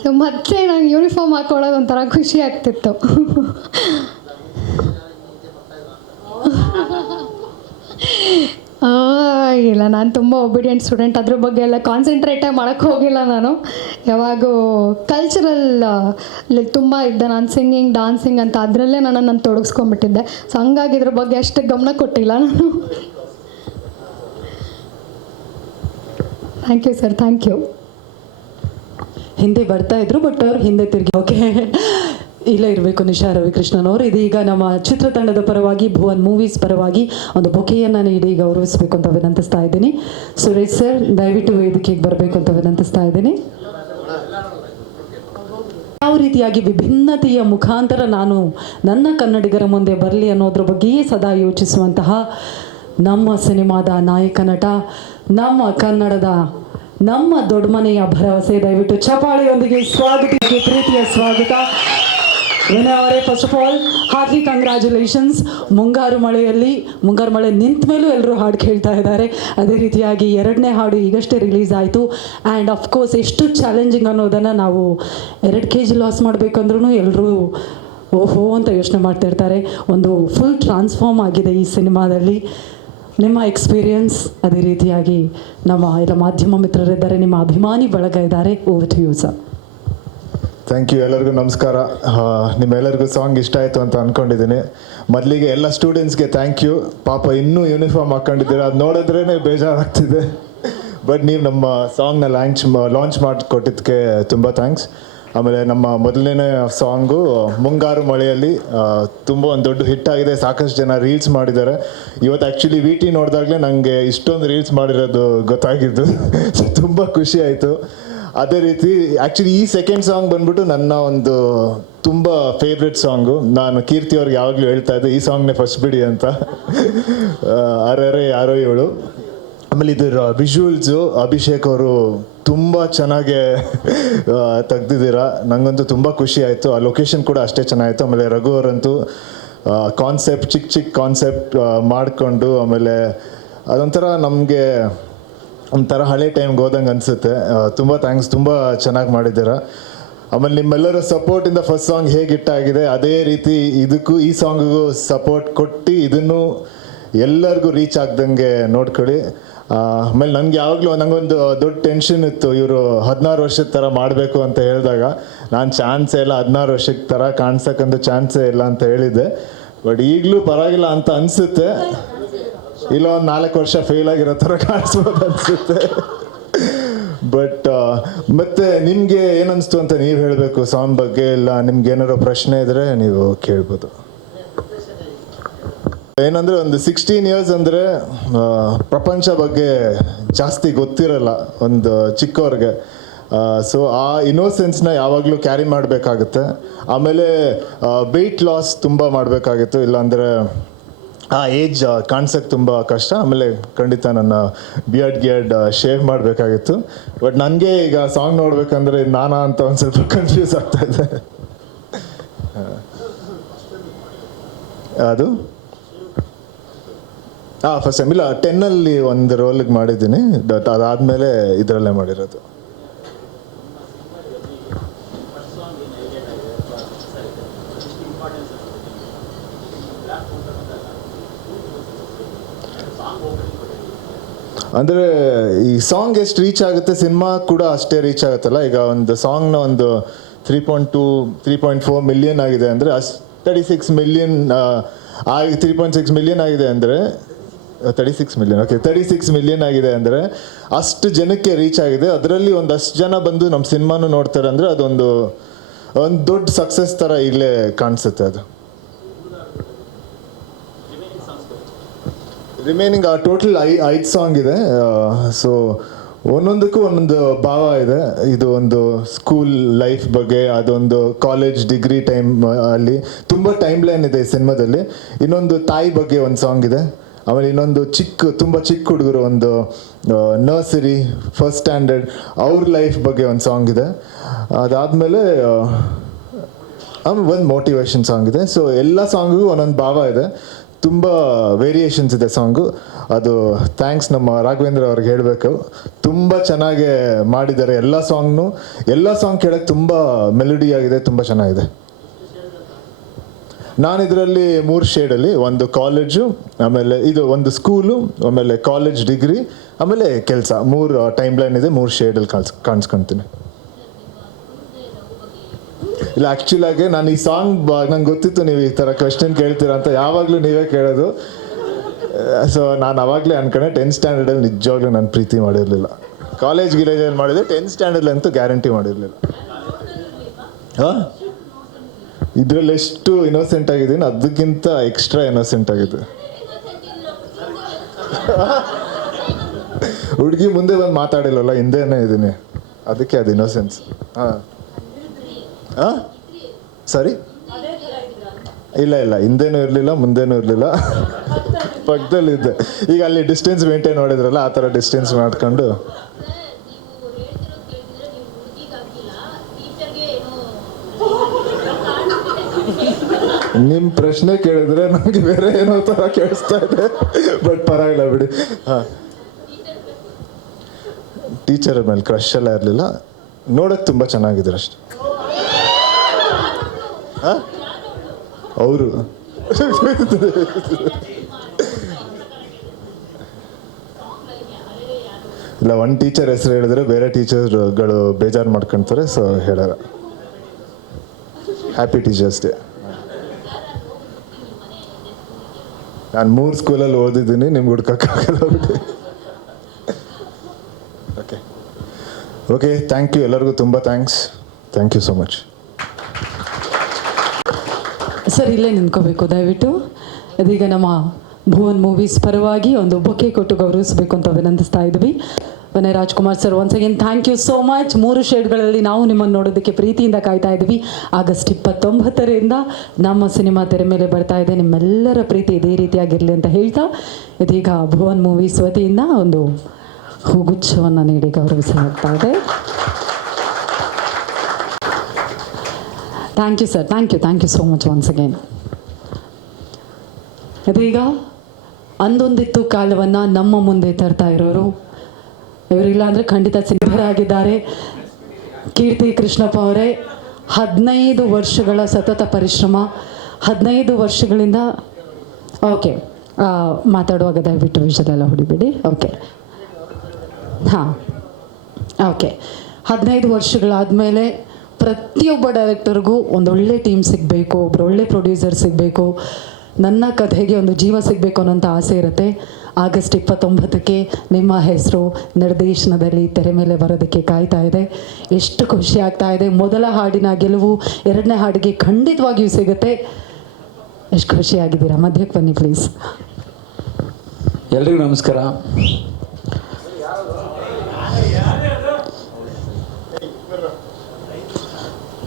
ಸೊ ಮತ್ತೆ ನಾನು ಯೂನಿಫಾರ್ಮ್ ಹಾಕ್ಕೊಳ್ಳೋದು ಒಂಥರ ಖುಷಿ ಆಗ್ತಿತ್ತು. ಇಲ್ಲ, ನಾನು ತುಂಬ ಒಬಿಡಿಯಂಟ್ ಸ್ಟೂಡೆಂಟ್. ಅದ್ರ ಬಗ್ಗೆ ಎಲ್ಲ ಕಾನ್ಸಂಟ್ರೇಟೇ ಮಾಡೋಕ್ಕೆ ಹೋಗಿಲ್ಲ ನಾನು. ಯಾವಾಗೂ ಕಲ್ಚರಲ್ ತುಂಬ ಇದ್ದೆ ನಾನು, ಸಿಂಗಿಂಗ್ ಡಾನ್ಸಿಂಗ್ ಅಂತ ಅದರಲ್ಲೇ ನಾನು ತೊಡಗಿಸ್ಕೊಂಡ್ಬಿಟ್ಟಿದ್ದೆ. ಸೊ ಹಂಗಾಗಿ ಇದ್ರ ಬಗ್ಗೆ ಅಷ್ಟು ಗಮನ ಕೊಟ್ಟಿಲ್ಲ ನಾನು. Thank you sir. Thank you. ಹಿಂದೆ ಬರ್ತಾ ಇದ್ರು, ಬಟ್ ಅವ್ರು ಹಿಂದೆ ತಿರುಗಿ ಓಕೆ ಇಲ್ಲೇ ಇರಬೇಕು ನಿಶಾ ರವಿಕೃಷ್ಣನ್ ಅವರು. ಇದೀಗ ನಮ್ಮ ಚಿತ್ರತಂಡದ ಪರವಾಗಿ, ಭುವನ್ ಮೂವೀಸ್ ಪರವಾಗಿ ಒಂದು ಬೊಕೆಯನ್ನು ನೀಡಿ ಗೌರವಿಸಬೇಕು ಅಂತ ವಿನಂತಿಸ್ತಾ ಇದ್ದೀನಿ. ಸುರೇಶ್ ಸರ್ ದಯವಿಟ್ಟು ವೇದಿಕೆಗೆ ಬರಬೇಕು ಅಂತ ವಿನಂತಿಸ್ತಾ ಇದ್ದೀನಿ. ಯಾವ ರೀತಿಯಾಗಿ ವಿಭಿನ್ನತೆಯ ಮುಖಾಂತರ ನಾನು ನನ್ನ ಕನ್ನಡಿಗರ ಮುಂದೆ ಬರಲಿ ಅನ್ನೋದ್ರ ಬಗ್ಗೆಯೇ ಸದಾ ಯೋಚಿಸುವಂತಹ ನಮ್ಮ ಸಿನಿಮಾದ ನಾಯಕ ನಟ, ನಮ್ಮ ಕನ್ನಡದ, ನಮ್ಮ ದೊಡ್ಡ ಮನೆಯ ಭರವಸೆ. ದಯವಿಟ್ಟು ಚಪಾಳೆಯೊಂದಿಗೆ ಸ್ವಾಗತಕ್ಕೆ ಪ್ರೀತಿಯ ಸ್ವಾಗತ. ವಿನಯ್ ಅವರೇ, first of all heartly congratulations. ಮುಂಗಾರು ಮಳೆ ನಿಂತ ಮೇಲೂ ಎಲ್ಲರೂ ಹಾಡು ಕೇಳ್ತಾ ಇದ್ದಾರೆ. ಅದೇ ರೀತಿಯಾಗಿ 2ನೇ ಹಾಡು ಈಗಷ್ಟೇ ರಿಲೀಸ್ ಆಯಿತು. ಆ್ಯಂಡ್ ಅಫ್ಕೋರ್ಸ್ ಎಷ್ಟು ಚಾಲೆಂಜಿಂಗ್ ಅನ್ನೋದನ್ನು ನಾವು 2 kg ಲಾಸ್ ಮಾಡಬೇಕಂದ್ರೂ ಎಲ್ಲರೂ ಓಹೋ ಅಂತ ಯೋಚನೆ ಮಾಡ್ತಿರ್ತಾರೆ. ಒಂದು ಫುಲ್ ಟ್ರಾನ್ಸ್ಫಾರ್ಮ್ ಆಗಿದೆ ಈ ಸಿನಿಮಾದಲ್ಲಿ. ನಿಮ್ಮ ಎಕ್ಸ್ಪೀರಿಯನ್ಸ್, ಅದೇ ರೀತಿಯಾಗಿ ನಮ್ಮ ಎಲ್ಲ ಮಾಧ್ಯಮ ಮಿತ್ರರಿದ್ದಾರೆ, ನಿಮ್ಮ ಅಭಿಮಾನಿ ಬಳಗ ಇದ್ದಾರೆ. Over to you sir. Thank you. ಎಲ್ಲರಿಗೂ ನಮಸ್ಕಾರ. ನಿಮ್ಮೆಲ್ಲರಿಗೂ ಸಾಂಗ್ ಇಷ್ಟ ಆಯಿತು ಅಂತ ಅಂದ್ಕೊಂಡಿದ್ದೀನಿ. ಮೊದಲಿಗೆ ಎಲ್ಲ ಸ್ಟೂಡೆಂಟ್ಸ್ಗೆ ಥ್ಯಾಂಕ್ ಯು. ಪಾಪ ಇನ್ನೂ ಯೂನಿಫಾರ್ಮ್ ಹಾಕ್ಕೊಂಡಿದ್ದೀರ, ಅದು ನೋಡಿದ್ರೇ ಬೇಜಾರಾಗ್ತಿದೆ. ಬಟ್ ನೀವು ನಮ್ಮ ಸಾಂಗ್ನ ಲಾಂಚ್ ಮಾಡಿಕೊಟ್ಟಿದ್ದಕ್ಕೆ ತುಂಬ ಥ್ಯಾಂಕ್ಸ್. ಆಮೇಲೆ ನಮ್ಮ ಮೊದಲನೇ ಸಾಂಗು ಮುಂಗಾರು ಮಳೆಯಲ್ಲಿ ತುಂಬ ಒಂದು ದೊಡ್ಡ ಹಿಟ್ ಆಗಿದೆ. ಸಾಕಷ್ಟು ಜನ ರೀಲ್ಸ್ ಮಾಡಿದ್ದಾರೆ. ಇವತ್ತು ಆ್ಯಕ್ಚುಲಿ VT ನೋಡಿದಾಗಲೇ ನನಗೆ ಇಷ್ಟೊಂದು ರೀಲ್ಸ್ ಮಾಡಿರೋದು ಗೊತ್ತಾಗಿದ್ದು. ತುಂಬ ಖುಷಿ ಆಯಿತು. ಅದೇ ರೀತಿ ಆ್ಯಕ್ಚುಲಿ ಈ ಸೆಕೆಂಡ್ ಸಾಂಗ್ ಬಂದ್ಬಿಟ್ಟು ನನ್ನ ಒಂದು ತುಂಬ ಫೇವ್ರೆಟ್ ಸಾಂಗು. ನಾನು ಕೀರ್ತಿ ಅವ್ರಿಗೆ ಯಾವಾಗಲೂ ಹೇಳ್ತಾ ಇದ್ದೆ, ಈ ಸಾಂಗ್ನೇ ಫಸ್ಟ್ ಬಿಡಿ ಅಂತ. ಅರೆ ಯಾರೋ ಇವಳು. ಆಮೇಲೆ ಇದರ ವಿಜುವಲ್ಸು ಅಭಿಷೇಕ್ ಅವರು ತುಂಬ ಚೆನ್ನಾಗೆ ತೆಗ್ದಿದ್ದೀರಾ. ನನಗಂತೂ ತುಂಬ ಖುಷಿ ಆಯಿತು. ಆ ಲೊಕೇಶನ್ ಕೂಡ ಅಷ್ಟೇ ಚೆನ್ನಾಗಿತ್ತು. ಆಮೇಲೆ ರಘು ಅವರಂತೂ ಕಾನ್ಸೆಪ್ಟ್ ಚಿಕ್ಕ ಕಾನ್ಸೆಪ್ಟ್ ಮಾಡಿಕೊಂಡು, ಆಮೇಲೆ ಅದೊಂಥರ ನಮಗೆ ಒಂಥರ ಹಳೆ ಟೈಮ್ಗೆ ಹೋದಂಗೆ ಅನಿಸುತ್ತೆ. ತುಂಬ ಥ್ಯಾಂಕ್ಸ್, ತುಂಬ ಚೆನ್ನಾಗಿ ಮಾಡಿದ್ದೀರಾ. ಆಮೇಲೆ ನಿಮ್ಮೆಲ್ಲರ ಸಪೋರ್ಟಿಂದ ಫಸ್ಟ್ ಸಾಂಗ್ ಹೇಗೆ ಹಿಟ್ಟಾಗಿದೆ ಅದೇ ರೀತಿ ಇದಕ್ಕೂ ಈ ಸಾಂಗಿಗೂ ಸಪೋರ್ಟ್ ಕೊಟ್ಟು ಇದನ್ನು ಎಲ್ಲರಿಗೂ ರೀಚ್ ಆಗ್ದಂಗೆ ನೋಡ್ಕೊಳ್ಳಿ. ಆಮೇಲೆ ನನಗೆ ಯಾವಾಗಲೂ ನನಗೊಂದು ದೊಡ್ಡ ಟೆನ್ಷನ್ ಇತ್ತು, ಇವರು 16 ವರ್ಷದ ಥರ ಮಾಡಬೇಕು ಅಂತ ಹೇಳಿದಾಗ ನಾನು ಚಾನ್ಸೇ ಇಲ್ಲ, 16 ವರ್ಷದ ಥರ ಕಾಣ್ಸೋಕ್ಕಂತೂ ಚಾನ್ಸೇ ಇಲ್ಲ ಅಂತ ಹೇಳಿದ್ದೆ. ಬಟ್ ಈಗಲೂ ಪರವಾಗಿಲ್ಲ ಅಂತ ಅನಿಸುತ್ತೆ. ಇಲ್ಲ ಒಂದು 4 ವರ್ಷ ಫೇಲ್ ಆಗಿರೋ ಥರ ಕಾಣಿಸ್ಬೋದು ಅನಿಸುತ್ತೆ. ಬಟ್ ಮತ್ತೆ ನಿಮಗೆ ಏನನ್ನಿಸ್ತು ಅಂತ ನೀವು ಹೇಳಬೇಕು ಸಾಂಗ್ ಬಗ್ಗೆ. ಇಲ್ಲ ನಿಮ್ಗೆ ಏನಾರೋ ಪ್ರಶ್ನೆ ಇದ್ದರೆ ನೀವು ಕೇಳ್ಬೋದು. ಏನಂದರೆ ಒಂದು 16 ಇಯರ್ಸ್ ಅಂದರೆ ಪ್ರಪಂಚ ಬಗ್ಗೆ ಜಾಸ್ತಿ ಗೊತ್ತಿರಲ್ಲ ಒಂದು ಚಿಕ್ಕವ್ರಿಗೆ. ಸೊ ಆ ಇನ್ನೋಸೆನ್ಸ್ನ ಯಾವಾಗಲೂ ಕ್ಯಾರಿ ಮಾಡಬೇಕಾಗುತ್ತೆ. ಆಮೇಲೆ ವೆಯ್ಟ್ ಲಾಸ್ ತುಂಬ ಮಾಡಬೇಕಾಗಿತ್ತು, ಇಲ್ಲಾಂದರೆ ಆ ಏಜ್ ಕಾಣ್ಸೋಕ್ಕೆ ತುಂಬ ಕಷ್ಟ. ಆಮೇಲೆ ಖಂಡಿತ ನನ್ನ ಬಿಯರ್ಡ್ ಶೇವ್ ಮಾಡಬೇಕಾಗಿತ್ತು. ಬಟ್ ನನಗೆ ಈಗ ಸಾಂಗ್ ನೋಡ್ಬೇಕಂದ್ರೆ ನಾನಾ ಅಂತ ಒಂದು ಸ್ವಲ್ಪ ಕನ್ಫ್ಯೂಸ್ ಆಗ್ತಾ ಇದೆ. ಅದು ಫಸ್ಟ್ ಟೈಮ್ ಇಲ್ಲ, 10 ಒಂದು ರೋಲಿಗೆ ಮಾಡಿದ್ದೀನಿ. ಬಟ್ ಅದಾದಮೇಲೆ ಇದರಲ್ಲೇ ಮಾಡಿರೋದು. ಅಂದರೆ ಈ ಸಾಂಗ್ ಎಷ್ಟು ರೀಚ್ ಆಗುತ್ತೆ, ಸಿನಿಮಾ ಕೂಡ ಅಷ್ಟೇ ರೀಚ್ ಆಗುತ್ತಲ್ಲ. ಈಗ ಒಂದು ಸಾಂಗ್ನ ಒಂದು 3.4 ಮಿಲಿಯನ್ ಆಗಿದೆ ಅಂದರೆ 36 ಮಿಲಿಯನ್ 3.6 ಮಿಲಿಯನ್ ಆಗಿದೆ ಅಂದರೆ 36 ಮಿಲಿಯನ್, ಓಕೆ 36 ಮಿಲಿಯನ್ ಆಗಿದೆ ಅಂದರೆ ಅಷ್ಟು ಜನಕ್ಕೆ ರೀಚ್ ಆಗಿದೆ. ಅದರಲ್ಲಿ ಒಂದಷ್ಟು ಜನ ಬಂದು ನಮ್ಮ ಸಿನಿಮಾನು ನೋಡ್ತಾರೆ ಅಂದರೆ ಅದೊಂದು ದೊಡ್ಡ ಸಕ್ಸಸ್ ಥರ ಇಲ್ಲೇ ಕಾಣಿಸುತ್ತೆ. ಅದು ರಿಮೈನಿಂಗ್ ಟೋಟಲ್ 5 ಸಾಂಗ್ ಇದೆ. ಸೊ ಒಂದೊಂದಕ್ಕೂ ಒಂದೊಂದು ಭಾವ ಇದೆ. ಇದು ಒಂದು ಸ್ಕೂಲ್ ಲೈಫ್ ಬಗ್ಗೆ, ಅದೊಂದು ಕಾಲೇಜ್ ಡಿಗ್ರಿ ಟೈಮ್ ಅಲ್ಲಿ ತುಂಬ ಟೈಮ್ ಲೈನ್ ಇದೆ ಈ ಸಿನಿಮಾದಲ್ಲಿ. ಇನ್ನೊಂದು ತಾಯಿ ಬಗ್ಗೆ ಒಂದು ಸಾಂಗ್ ಇದೆ. ಆಮೇಲೆ ಇನ್ನೊಂದು ತುಂಬ ಚಿಕ್ಕ ಹುಡುಗರು, ಒಂದು ನರ್ಸರಿ ಫಸ್ಟ್ ಸ್ಟ್ಯಾಂಡರ್ಡ್ ಅವ್ರ ಲೈಫ್ ಬಗ್ಗೆ ಒಂದು ಸಾಂಗ್ ಇದೆ. ಅದಾದಮೇಲೆ ಆಮೇಲೆ ಒಂದು ಮೋಟಿವೇಶನ್ ಸಾಂಗ್ ಇದೆ. ಸೊ ಎಲ್ಲ ಸಾಂಗಿಗೂ ಒಂದೊಂದು ಭಾವ ಇದೆ, ತುಂಬ ವೇರಿಯೇಷನ್ಸ್ ಇದೆ ಸಾಂಗು. ಅದು ಥ್ಯಾಂಕ್ಸ್ ನಮ್ಮ ರಾಘವೇಂದ್ರ ಅವ್ರಿಗೆ ಹೇಳಬೇಕು. ತುಂಬ ಚೆನ್ನಾಗಿ ಮಾಡಿದ್ದಾರೆ ಎಲ್ಲ ಸಾಂಗ್ ಕೇಳೋಕ್ಕೆ ತುಂಬ ಮೆಲೋಡಿ ಆಗಿದೆ, ತುಂಬ ಚೆನ್ನಾಗಿದೆ. ನಾನು ಇದರಲ್ಲಿ 3 ಶೇಡಲ್ಲಿ, ಒಂದು ಕಾಲೇಜು, ಆಮೇಲೆ ಇದು ಒಂದು ಸ್ಕೂಲು, ಆಮೇಲೆ ಕಾಲೇಜ್ ಡಿಗ್ರಿ, ಆಮೇಲೆ ಕೆಲಸ, 3 ಟೈಮ್ ಲೈನ್ ಇದೆ. 3 ಶೇಡಲ್ಲಿ ಕಾಣಿಸ್ಕೊತೀನಿ. ಇಲ್ಲ ಆ್ಯಕ್ಚುಲಾಗಿ ನಾನು ಈ ಸಾಂಗ್ ನಂಗೆ ಗೊತ್ತಿತ್ತು ನೀವು ಈ ಥರ ಕ್ವೆಶ್ಚನ್ ಕೇಳ್ತೀರಾ ಅಂತ. ಯಾವಾಗಲೂ ನೀವೇ ಕೇಳೋದು. ಸೊ ನಾನು ಅವಾಗಲೇ ಅನ್ಕೊಂಡೆ 10th ಸ್ಟ್ಯಾಂಡರ್ಡಲ್ಲಿ ನಿಜವಾಗ್ಲೂ ನಾನು ಪ್ರೀತಿ ಮಾಡಿರಲಿಲ್ಲ. ಗಿಲೇಜಲ್ಲಿ ಮಾಡಿದೆ, 10th ಸ್ಟ್ಯಾಂಡರ್ಡಲ್ಲಂತೂ ಗ್ಯಾರಂಟಿ ಮಾಡಿರಲಿಲ್ಲ. ಹಾಂ, ಇದರಲ್ಲಿ ಎಷ್ಟು ಇನ್ನೋಸೆಂಟ್ ಆಗಿದ್ದೀನಿ ಅದಕ್ಕಿಂತ ಎಕ್ಸ್ಟ್ರಾ ಇನ್ನೋಸೆಂಟ್ ಆಗಿದೆ. ಹುಡುಗಿ ಮುಂದೆ ಬಂದು ಮಾತಾಡಿಲ್ಲಲ್ಲ, ಹಿಂದೆನೇ ಇದ್ದೀನಿ, ಅದಕ್ಕೆ ಅದು ಇನ್ನೋಸೆನ್ಸ್. ಹಾಂ ಹಾಂ ಸರಿ ಇಲ್ಲ ಹಿಂದೇನೂ ಇರಲಿಲ್ಲ ಮುಂದೇನೂ ಇರಲಿಲ್ಲ, ಪಕ್ಕದಲ್ಲಿದ್ದೆ. ಈಗ ಅಲ್ಲಿ ಡಿಸ್ಟೆನ್ಸ್ ಮೇಂಟೈನ್ ಮಾಡಿದ್ರಲ್ಲ, ಆ ಥರ ಡಿಸ್ಟೆನ್ಸ್ ಮಾಡ್ಕೊಂಡು. ನಿಮ್ಮ ಪ್ರಶ್ನೆ ಕೇಳಿದ್ರೆ ನನಗೆ ಬೇರೆ ಏನೋ ಥರ ಕೇಳಿಸ್ತಾ ಇದೆ, ಬಟ್ ಪರವಾಗಿಲ್ಲ ಬಿಡಿ. ಹಾಂ, ಟೀಚರ್ ಮೇಲೆ ಕ್ರಶ್ ಎಲ್ಲ ಇರಲಿಲ್ಲ, ನೋಡೋಕ್ಕೆ ತುಂಬ ಚೆನ್ನಾಗಿದ್ರು ಅಷ್ಟೆ. ಹಾಂ, ಅವರು ಇಲ್ಲ, ಒಂದು ಟೀಚರ್ ಹೆಸರು ಹೇಳಿದ್ರೆ ಬೇರೆ ಟೀಚರ್ಗಳು ಬೇಜಾರು ಮಾಡ್ಕೊಳ್ತಾರೆ, ಸೊ ಹೇಳೋಣ. Happy teachers day. ನಾನು 3 ಸ್ಕೂಲಲ್ಲಿ ಓದಿದ್ದೀನಿ, ನಿಮ್ಗೆ ಹುಡ್ಕೋಕ್ಕಾಗಲ್ಲ ಬಿಡಿ. ಓಕೆ, ಥ್ಯಾಂಕ್ ಯು ಎಲ್ಲರಿಗೂ, ತುಂಬ thank you so much. Sir ಇಲ್ಲೇ ನಿಂತ್ಕೋಬೇಕು ದಯವಿಟ್ಟು. ಇದೀಗ ನಮ್ಮ ಭುವನ್ ಮೂವೀಸ್ ಪರವಾಗಿ ಒಂದು ಬೊಕೆ ಕೊಟ್ಟು ಗೌರವಿಸಬೇಕು ಅಂತ ವಿನಂತಿಸ್ತಾ ಇದ್ವಿ. Vinay Rajkumar sir, once again thank you so much. 3 ಶೇಡ್ಗಳಲ್ಲಿ ನಾವು ನಿಮ್ಮನ್ನು ನೋಡೋದಕ್ಕೆ ಪ್ರೀತಿಯಿಂದ ಕಾಯ್ತಾ ಇದ್ವಿ. ಆಗಸ್ಟ್ 29ರಿಂದ ನಮ್ಮ ಸಿನಿಮಾ ತೆರೆ ಮೇಲೆ ಬರ್ತಾ ಇದೆ. ನಿಮ್ಮೆಲ್ಲರ ಪ್ರೀತಿ ಇದೇ ರೀತಿಯಾಗಿರಲಿ ಅಂತ ಹೇಳ್ತಾ, ಇದೀಗ ಭುವನ್ ಮೂವೀಸ್ ವತಿಯಿಂದ ಒಂದು ಹೂಗುಚ್ಛವನ್ನು ನೀಡಿ ಗೌರವಿಸಲಾಗ್ತಾ ಇದೆ. Thank you sir, thank you so much once again. ಇದೀಗ ಅಂದೊಂದಿತ್ತು ಕಾಲವನ್ನು ನಮ್ಮ ಮುಂದೆ ತರ್ತಾ ಇರೋರು, ಇವರಿಲ್ಲ ಅಂದರೆ ಖಂಡಿತ ಸಿದ್ಧರಾಗಿದ್ದಾರೆ. ಕೀರ್ತಿ ಕೃಷ್ಣಪ್ಪ ಅವರೇ, 15 ವರ್ಷಗಳ ಸತತ ಪರಿಶ್ರಮ, 15 ವರ್ಷಗಳಿಂದ ಓಕೆ ಮಾತಾಡುವಾಗ ದಯವಿಟ್ಟು ವಿಷಯದೆಲ್ಲ ಹೊಡಿಬಿಡಿ. ಓಕೆ, ಹಾಂ, ಓಕೆ. 15 ವರ್ಷಗಳಾದಮೇಲೆ ಪ್ರತಿಯೊಬ್ಬ ಡೈರೆಕ್ಟರ್ಗೂ ಒಂದೊಳ್ಳೆ ಟೀಮ್ ಸಿಗಬೇಕು, ಒಳ್ಳೆ ಪ್ರೊಡ್ಯೂಸರ್ ಸಿಗಬೇಕು, ನನ್ನ ಕಥೆಗೆ ಒಂದು ಜೀವ ಸಿಗಬೇಕು ಅನ್ನೋಂಥ ಆಸೆ ಇರುತ್ತೆ. ಆಗಸ್ಟ್ 29ಕ್ಕೆ ನಿಮ್ಮ ಹೆಸರು ನಿರ್ದೇಶನದಲ್ಲಿ ತೆರೆ ಮೇಲೆ ಬರೋದಕ್ಕೆ ಕಾಯ್ತಾ ಇದೆ. ಎಷ್ಟು ಖುಷಿ ಆಗ್ತಾ ಇದೆ. ಮೊದಲ ಹಾಡಿನ ಗೆಲುವು 2ನೇ ಹಾಡಿಗೆ ಖಂಡಿತವಾಗಿಯೂ ಸಿಗುತ್ತೆ. ಎಷ್ಟು ಖುಷಿಯಾಗಿದ್ದೀರಾ? ಮಧ್ಯಕ್ಕೆ ಬನ್ನಿ ಪ್ಲೀಸ್. ಎಲ್ರಿಗೂ ನಮಸ್ಕಾರ.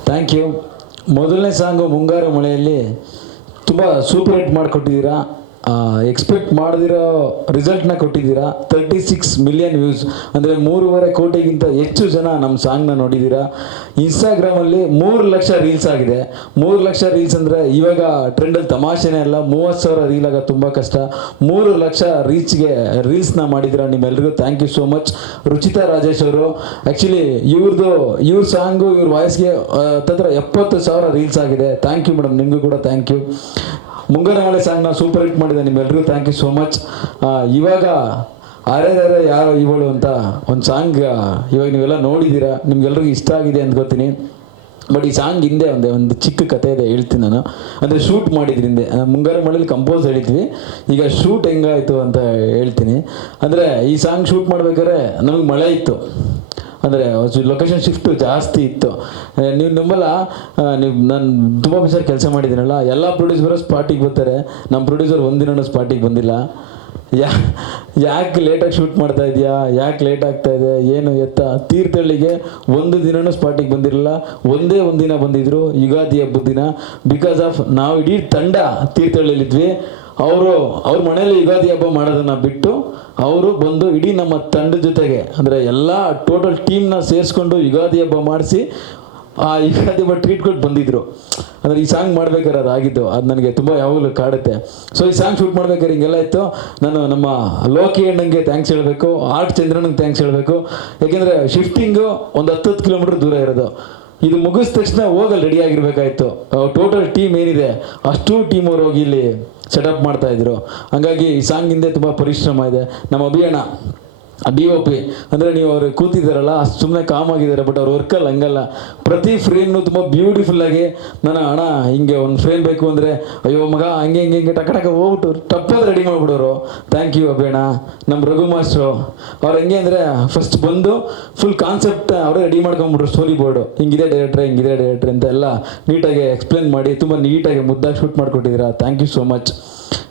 Thank you. ಮೊದಲನೇ ಸಾಂಗು ಮುಂಗಾರು ಮಳೆಯಲ್ಲಿ ತುಂಬ ಸೂಪರ್ ಹಿಟ್ ಮಾಡಿಕೊಟ್ಟಿದ್ದೀರಾ. ಎಕ್ಸ್ಪೆಕ್ಟ್ ಮಾಡದಿರೋ ರಿಸಲ್ಟ್ನ ಕೊಟ್ಟಿದ್ದೀರಾ. 36 ಮಿಲಿಯನ್ ವ್ಯೂಸ್ ಅಂದರೆ 3.5 ಕೋಟಿಗಿಂತ ಹೆಚ್ಚು ಜನ ನಮ್ಮ ಸಾಂಗ್ನ ನೋಡಿದ್ದೀರಾ. ಇನ್ಸ್ಟಾಗ್ರಾಮಲ್ಲಿ 3 ಲಕ್ಷ ರೀಲ್ಸ್ ಆಗಿದೆ. 3 ಲಕ್ಷ ರೀಲ್ಸ್ ಅಂದರೆ ಇವಾಗ ಟ್ರೆಂಡಲ್ಲಿ ತಮಾಷೆನೇ ಅಲ್ಲ. 30,000 ರೀಲ್ ಆಗ ತುಂಬ ಕಷ್ಟ. 3 ಲಕ್ಷ ರೀಲ್ಸ್ನ ಮಾಡಿದ್ದೀರಾ. ನಿಮ್ಮೆಲ್ಲರಿಗೂ thank you so much. Ruchitha Rajesh ಅವರು, ಆ್ಯಕ್ಚುಲಿ ಇವ್ರ ಸಾಂಗು ಇವ್ರ ವಾಯ್ಸ್ಗೆ ಹತ್ತಿರ 70,000 ರೀಲ್ಸ್ ಆಗಿದೆ. ಥ್ಯಾಂಕ್ ಯು ಮೇಡಮ್, ನಿಮಗೂ ಕೂಡ ಥ್ಯಾಂಕ್ ಯು. ಮುಂಗಾರು ಮಳೆ ಸಾಂಗ್ನ ಸೂಪರ್ ಹಿಟ್ ಮಾಡಿದೆ. ನಿಮ್ಮೆಲ್ಲರಿಗೂ ಥ್ಯಾಂಕ್ ಯು ಸೋ ಮಚ್. ಇವಾಗ ಅರೆ ಯಾರು ಇವಳು ಅಂತ ಒಂದು ಸಾಂಗ್ ಇವಾಗ ನೀವೆಲ್ಲ ನೋಡಿದ್ದೀರಾ, ನಿಮ್ಗೆಲ್ರಿಗೂ ಇಷ್ಟ ಆಗಿದೆ ಅಂದ್ಕೋತೀನಿ. ಬಟ್ ಈ ಸಾಂಗ್ ಹಿಂದೆ ಒಂದು ಚಿಕ್ಕ ಕಥೆ ಇದೆ, ಹೇಳ್ತೀನಿ ನಾನು. ಅಂದರೆ ಶೂಟ್ ಮಾಡಿದ್ರಿ ಹಿಂದೆ, ಮುಂಗಾರು ಮಳೆಯಲ್ಲಿ ಕಂಪೋಸ್ ಹೇಳಿದ್ವಿ, ಈಗ ಶೂಟ್ ಹೆಂಗಾಯಿತು ಅಂತ ಹೇಳ್ತೀನಿ. ಅಂದರೆ ಈ ಸಾಂಗ್ ಶೂಟ್ ಮಾಡ್ಬೇಕಾದ್ರೆ ನಮಗೆ ಮಳೆ ಇತ್ತು, ಅಂದರೆ ಲೊಕೇಶನ್ ಶಿಫ್ಟು ಜಾಸ್ತಿ ಇತ್ತು. ನೀವು ನಂಬಲ್ಲ, ನಾನು ತುಂಬ ಪಿಕ್ಚರ್ ಕೆಲಸ ಮಾಡಿದ್ದೀನಲ್ಲ, ಎಲ್ಲ ಪ್ರೊಡ್ಯೂಸರು ಸ್ಪಾಟಿಗೆ ಬರ್ತಾರೆ. ನಮ್ಮ ಪ್ರೊಡ್ಯೂಸರ್ ಒಂದಿನೂ ಸ್ಪಾಟಿಗೆ ಬಂದಿಲ್ಲ. ಯಾಕೆ ಲೇಟಾಗಿ ಶೂಟ್ ಮಾಡ್ತಾ ಇದೆಯಾ, ಯಾಕೆ ಲೇಟ್ ಆಗ್ತಾ ಇದೆ, ಏನು ಎತ್ತ. ತೀರ್ಥಹಳ್ಳಿಗೆ ಒಂದು ದಿನವೂ ಸ್ಪಾಟಿಗೆ ಬಂದಿರಲಿಲ್ಲ. ಒಂದೇ ದಿನ ಬಂದಿದ್ರು, ಯುಗಾದಿ ಹಬ್ಬದ ದಿನ. ಬಿಕಾಸ್ ಆಫ್ ನಾವು ಇಡೀ ತಂಡ ತೀರ್ಥಹಳ್ಳಿಲಿದ್ವಿ. ಅವ್ರ ಮನೇಲಿ ಯುಗಾದಿ ಹಬ್ಬ ಮಾಡೋದನ್ನು ಬಿಟ್ಟು ಅವರು ಬಂದು ಇಡೀ ನಮ್ಮ ತಂಡದ ಜೊತೆಗೆ, ಅಂದರೆ ಎಲ್ಲ ಟೋಟಲ್ ಟೀಮ್ನ ಸೇರಿಸ್ಕೊಂಡು ಯುಗಾದಿ ಹಬ್ಬ ಮಾಡಿಸಿ ಆ ಯುಗಾದಿ ಹಬ್ಬ ಟ್ರೀಟ್ ಕೊಟ್ಟು ಬಂದಿದ್ರು. ಅಂದರೆ ಈ ಸಾಂಗ್ ಮಾಡ್ಬೇಕಾದ್ರೆ ಅದಾಗಿದ್ದು, ಅದು ನನಗೆ ತುಂಬ ಯಾವಾಗಲೂ ಕಾಡುತ್ತೆ. ಸೊ ಈ ಸಾಂಗ್ ಶೂಟ್ ಮಾಡ್ಬೇಕಾದ್ರೆ ಹಿಂಗೆಲ್ಲ ಇತ್ತು. ನಾನು ನಮ್ಮ ಲೋಕಿ ಅಣ್ಣಂಗೆ ಥ್ಯಾಂಕ್ಸ್ ಹೇಳಬೇಕು, ಆರ್ಟ್ ಚಂದ್ರನಿಗೆ ಥ್ಯಾಂಕ್ಸ್ ಹೇಳಬೇಕು. ಯಾಕೆಂದರೆ ಶಿಫ್ಟಿಂಗು ಒಂದು 10 ಕಿಲೋಮೀಟ್ರ್ ದೂರ ಇರೋದು. ಇದು ಮುಗಿದ ತಕ್ಷಣ ಹೋಗಲ್ಲಿ ರೆಡಿ ಆಗಿರಬೇಕಾಯ್ತು. ಟೋಟಲ್ ಟೀಮ್ ಏನಿದೆ ಅಷ್ಟು ಟೀಮ್ ಅವ್ರು ಹೋಗಿ ಇಲ್ಲಿ ಸೆಟಪ್ ಮಾಡ್ತಾಯಿದ್ರು. ಹಂಗಾಗಿ ಈ ಸಾಂಗ್ ಹಿಂದೆ ತುಂಬ ಪರಿಶ್ರಮ ಇದೆ. ನಮ್ಮ ಅಭಿಯಣ್ಣ DOP ಅಂದರೆ ನೀವು ಅವ್ರು ಕೂತಿದ್ದಾರಲ್ಲ, ಅಷ್ಟು ಸುಮ್ಮನೆ ಕಾಮ್ ಆಗಿದ್ದಾರೆ, ಬಟ್ ಅವ್ರ ವರ್ಕಲ್ಲಿ ಹಂಗಲ್ಲ. ಪ್ರತಿ ಫ್ರೇಮ್ನು ತುಂಬ ಬ್ಯೂಟಿಫುಲ್ಲಾಗಿ, ನಾನು ಅಣ್ಣ ಹಿಂಗೆ ಒಂದು ಫ್ರೇಮ್ ಬೇಕು ಅಂದರೆ ಅಯ್ಯೋ ಮಗ ಹಂಗೆ ಟಕ ಹೋಗ್ಬಿಟ್ಟು ಟಪ್ಪಲ್ಲಿ ರೆಡಿ ಮಾಡಿಬಿಡೋರು. ಥ್ಯಾಂಕ್ ಯು ಅಭಿಯಣ್ಣ. ನಮ್ಮ ರಘು ಮಾಸ್ಟ್ರು ಅವ್ರು ಹೆಂಗೆ ಅಂದರೆ ಫಸ್ಟ್ ಬಂದು ಫುಲ್ ಕಾನ್ಸೆಪ್ಟ್ ಅವರೇ ರೆಡಿ ಮಾಡ್ಕೊಂಬಿಟ್ರು. ಸ್ಟೋರಿ ಬೋರ್ಡು ಹಿಂಗಿದೆ ಡೈರೆಕ್ಟ್ರೆ ಅಂತ ಎಲ್ಲ ನೀಟಾಗಿ ಎಕ್ಸ್ಪ್ಲೇನ್ ಮಾಡಿ ತುಂಬ ನೀಟಾಗಿ ಮುದ್ದಾಗಿ ಶೂಟ್ ಮಾಡಿಕೊಟ್ಟಿದ್ದೀರಾ. Thank you so much.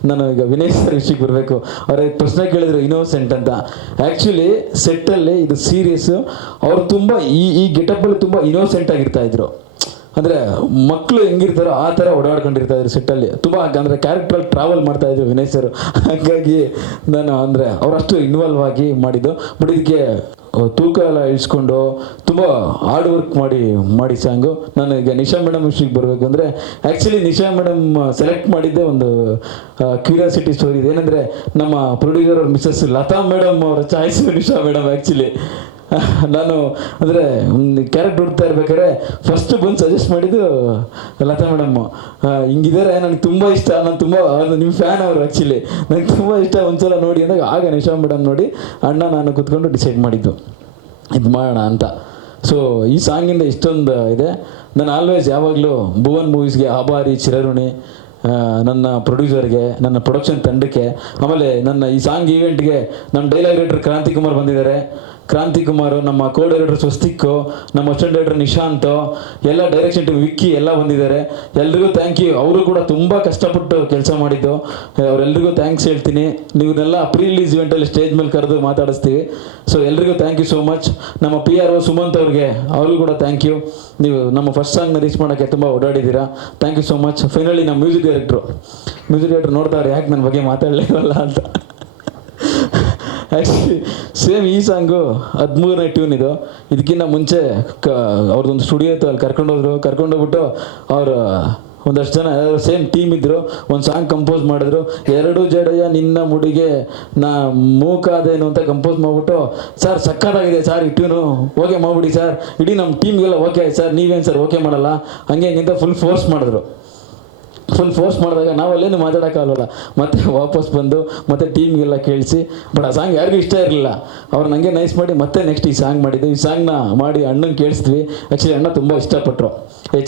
ನಾನು ಈಗ ವಿನಯ್ ಸರ್ ವಿಷಯಕ್ಕೆ ಬರಬೇಕು. ಅವ್ರ ಪ್ರಶ್ನೆ ಕೇಳಿದ್ರು ಇನ್ನೋಸೆಂಟ್ ಅಂತ. ಆ್ಯಕ್ಚುಲಿ ಸೆಟ್ಟಲ್ಲಿ ಇದು ಸೀರಿಯಸ್ಸು. ಅವರು ತುಂಬ ಈ ಗೆಟಪ್ಪಲ್ಲಿ ತುಂಬ ಇನ್ನೋಸೆಂಟ್ ಆಗಿರ್ತಾಯಿದ್ರು. ಅಂದರೆ ಮಕ್ಕಳು ಹೆಂಗಿರ್ತಾರೋ ಆ ಥರ ಓಡಾಡ್ಕೊಂಡಿರ್ತಾ ಇದ್ರು ಸೆಟ್ಟಲ್ಲಿ. ತುಂಬ ಅಂದರೆ ಕ್ಯಾರೆಕ್ಟ್ರಲ್ಲಿ ಟ್ರಾವೆಲ್ ಮಾಡ್ತಾ ಇದ್ರು ವಿನಯ್ ಸರ್. ಹಾಗಾಗಿ ನಾನು ಅಂದರೆ ಅವರಷ್ಟು ಇನ್ವಾಲ್ವ್ ಆಗಿ ಮಾಡಿದ್ದು. ಬಟ್ ಇದಕ್ಕೆ ತೂಕ ಎಲ್ಲ ಇಳಿಸ್ಕೊಂಡು ತುಂಬ ಹಾರ್ಡ್ ವರ್ಕ್ ಮಾಡಿ ಸಾಂಗು. ನನಗೆ ನಿಶಾ ಮೇಡಮ್ ವಿಷಯಕ್ಕೆ ಬರಬೇಕು ಅಂದರೆ ಆ್ಯಕ್ಚುಲಿ ನಿಶಾ ಮೇಡಮ್ ಸೆಲೆಕ್ಟ್ ಮಾಡಿದ್ದೆ ಒಂದು ಕ್ಯೂರಿಯಾಸಿಟಿ ಸ್ಟೋರಿ ಇದೆ. ಏನಂದರೆ ನಮ್ಮ ಪ್ರೊಡ್ಯೂಸರ್ ಅವ್ರ ಮಿಸಸ್ ಲತಾ ಮೇಡಮ್ ಅವರ ಚಾಯ್ಸ್ ನಿಶಾ ಮೇಡಮ್. ಆ್ಯಕ್ಚುಲಿ ನಾನು ಅಂದರೆ ಕ್ಯಾರೆಕ್ಟರ್ ಹುಡ್ತಾ ಇರ್ಬೇಕಾದ್ರೆ ಫಸ್ಟ್ ಬಂದು ಸಜೆಸ್ಟ್ ಮಾಡಿದ್ದು ಲತಾ ಮೇಡಮ್ಮು. ಹಿಂಗಿದ್ದಾರೆ, ನನಗೆ ತುಂಬ ಇಷ್ಟ, ನಾನು ತುಂಬ ನಿಮ್ಮ ಫ್ಯಾನ್ ಅವರು. ಆ್ಯಕ್ಚುಲಿ ನನಗೆ ತುಂಬ ಇಷ್ಟ, ಒಂದ್ಸಲ ನೋಡಿ ಅಂದಾಗ ಆಗ ನಿಶಾ ಮೇಡಮ್ ನೋಡಿ ಅಣ್ಣ ನಾನು ಕೂತ್ಕೊಂಡು ಡಿಸೈಡ್ ಮಾಡಿದ್ದು ಇದು ಮಾಡೋಣ ಅಂತ. ಸೊ ಈ ಸಾಂಗಿಂದ ಇಷ್ಟೊಂದು ಇದೆ. ನಾನು ಆಲ್ವೇಸ್ ಯಾವಾಗಲೂ ಭುವನ್ ಮೂವೀಸ್ಗೆ ಆಭಾರಿ, ಚಿರಋಣಿ. ನನ್ನ ಪ್ರೊಡ್ಯೂಸರ್ಗೆ, ನನ್ನ ಪ್ರೊಡಕ್ಷನ್ ತಂಡಕ್ಕೆ, ಆಮೇಲೆ ನನ್ನ ಈ ಸಾಂಗ್ ಈವೆಂಟ್ಗೆ ನಮ್ಮ ಡೈಲಾಗ್ ರೈಟರ್ ಕ್ರಾಂತಿಕುಮಾರ್ ಬಂದಿದ್ದಾರೆ. ಕ್ರಾಂತಿಕುಮಾರ್, ನಮ್ಮ ಕೋ ಡೈರೆಕ್ಟರ್ ಸ್ವಸ್ತಿಕ್ಕು, ನಮ್ಮ ಅಸಿಸ್ಟೆಂಟ್ ಡೈರೆಕ್ಟರ್ ನಿಶಾಂತ್, ಎಲ್ಲ ಡೈರೆಕ್ಷನ್ ಟೀಮ್ ವಿಕ್ಕಿ ಎಲ್ಲ ಬಂದಿದ್ದಾರೆ. ಎಲ್ರಿಗೂ ಥ್ಯಾಂಕ್ ಯು. ಅವರು ಕೂಡ ತುಂಬ ಕಷ್ಟಪಟ್ಟು ಕೆಲಸ ಮಾಡಿದ್ದು. ಅವರೆಲ್ರಿಗೂ ಥ್ಯಾಂಕ್ಸ್ ಹೇಳ್ತೀನಿ. ನೀವನ್ನೆಲ್ಲ ಪ್ರೀ ರಿಲೀಸ್ ಇವೆಂಟಲ್ಲಿ ಸ್ಟೇಜ್ ಮೇಲೆ ಕರೆದು ಮಾತಾಡಿಸ್ತೀವಿ. ಸೊ ಎಲ್ರಿಗೂ ಥ್ಯಾಂಕ್ ಯು ಸೋ ಮಚ್. ನಮ್ಮ PRO ಸುಮಂತ್ ಅವ್ರಿಗೆ, ಅವ್ರಿಗೂ ಕೂಡ ಥ್ಯಾಂಕ್ ಯು. ನೀವು ನಮ್ಮ ಫಸ್ಟ್ ಸಾಂಗ್ನ ರೀಚ್ ಮಾಡೋಕ್ಕೆ ತುಂಬ ಓಡಾಡಿದ್ದೀರಾ. Thank you so much. Finally ನಮ್ಮ ಮ್ಯೂಸಿಕ್ ಡೈರೆಕ್ಟ್ರು ನೋಡ್ತಾರೆ ಯಾಕೆ ನನ್ನ ಬಗ್ಗೆ ಮಾತಾಡಲಿಲ್ಲ ಅಂತ. ಆ್ಯಕ್ಚುಲಿ ಸೇಮ್ ಈ ಸಾಂಗು 13ನೇ ಟ್ಯೂನ್ ಇದು. ಇದಕ್ಕಿಂತ ಮುಂಚೆ ಅವ್ರದ್ದೊಂದು ಸ್ಟುಡಿಯೋ ಇತ್ತು, ಅಲ್ಲಿ ಕರ್ಕೊಂಡೋಗ್ಬಿಟ್ಟು ಅವರು ಒಂದಷ್ಟು ಜನ ಯಾರು ಸೇಮ್ ಟೀಮ್ ಇದ್ದರು, ಒಂದು ಸಾಂಗ್ ಕಂಪೋಸ್ ಮಾಡಿದ್ರು. 2 ಜಡೆಯ ನಿನ್ನ ಮುಡಿಗೆ ನಾ ಮೂಕಾದೇನು ಅಂತ ಕಂಪೋಸ್ ಮಾಡಿಬಿಟ್ಟು, ಸರ್ ಸಕ್ಕತ್ತಾಗಿದೆ ಸರ್ ಈ ಟ್ಯೂನು, ಓಕೆ ಮಾಡಿಬಿಡಿ ಸರ್, ಇಡೀ ನಮ್ಮ ಟೀಮ್ಗೆಲ್ಲ ಓಕೆ ಸರ್, ನೀವೇನು ಸರ್ ಓಕೆ ಮಾಡಲ್ಲ ಹಂಗೆ ಹಿಂಗಿಂತ ಫುಲ್ ಫೋರ್ಸ್ ಮಾಡಿದಾಗ ನಾವಲ್ಲೇನು ಮಾತಾಡೋಕ್ಕಾಗಲ್ಲ. ಮತ್ತೆ ವಾಪಸ್ ಬಂದು ಮತ್ತೆ ಟೀಮ್ಗೆಲ್ಲ ಕೇಳಿಸಿ, ಬಟ್ ಆ ಸಾಂಗ್ ಯಾರಿಗೂ ಇಷ್ಟ ಇರಲಿಲ್ಲ. ಅವ್ರು ನನಗೆ ನೈಸ್ ಮಾಡಿ ಮತ್ತೆ ನೆಕ್ಸ್ಟ್ ಈ ಸಾಂಗ್ ಮಾಡಿದ್ದು. ಈ ಸಾಂಗ್ನ ಮಾಡಿ ಅಣ್ಣಂಗೆ ಕೇಳಿಸಿದ್ವಿ. ಆ್ಯಕ್ಚುಲಿ ಅಣ್ಣ ತುಂಬ ಇಷ್ಟಪಟ್ಟರು,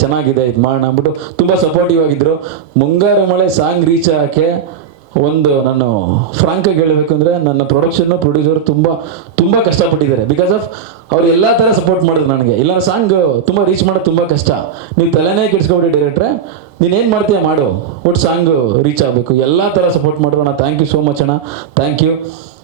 ಚೆನ್ನಾಗಿದೆ ಇದು ಮಾಡೋಣ ಅಂದ್ಬಿಟ್ಟು ತುಂಬ ಸಪೋರ್ಟಿವ್ ಆಗಿದ್ದರು. ಮುಂಗಾರು ಮಳೆ ಸಾಂಗ್ ರೀಚ್ ಆಗೋಕ್ಕೆ ನಾನು ಫ್ರಾಂಕಾಗಿ ಹೇಳಬೇಕು ಅಂದರೆ ನನ್ನ ಪ್ರೊಡ್ಯೂಸರ್ ತುಂಬ ಕಷ್ಟಪಟ್ಟಿದ್ದಾರೆ. ಬಿಕಾಸ್ ಆಫ್ ಅವ್ರು ಎಲ್ಲ ಥರ ಸಪೋರ್ಟ್ ಮಾಡಿದ್ರು ನನಗೆ. ಇಲ್ಲ ಸಾಂಗ್ ತುಂಬ ರೀಚ್ ಮಾಡೋದು ತುಂಬ ಕಷ್ಟ. ನೀವು ತಲೆನೇ ಕೆಡಿಸ್ಕೊಬಿಟ್ಟು ಡೈರೆಕ್ಟ್ರೆ, ನೀನೇನು ಮಾಡ್ತೀಯ ಮಾಡು, ಒಟ್ಟು ಸಾಂಗ್ ರೀಚ್ ಆಗಬೇಕು. ಎಲ್ಲ ಥರ ಸಪೋರ್ಟ್ ಮಾಡಿದ್ರು ಅಣ್ಣ. ಥ್ಯಾಂಕ್ ಯು ಸೋ ಮಚ್ ಅಣ್ಣ, ಥ್ಯಾಂಕ್ ಯು.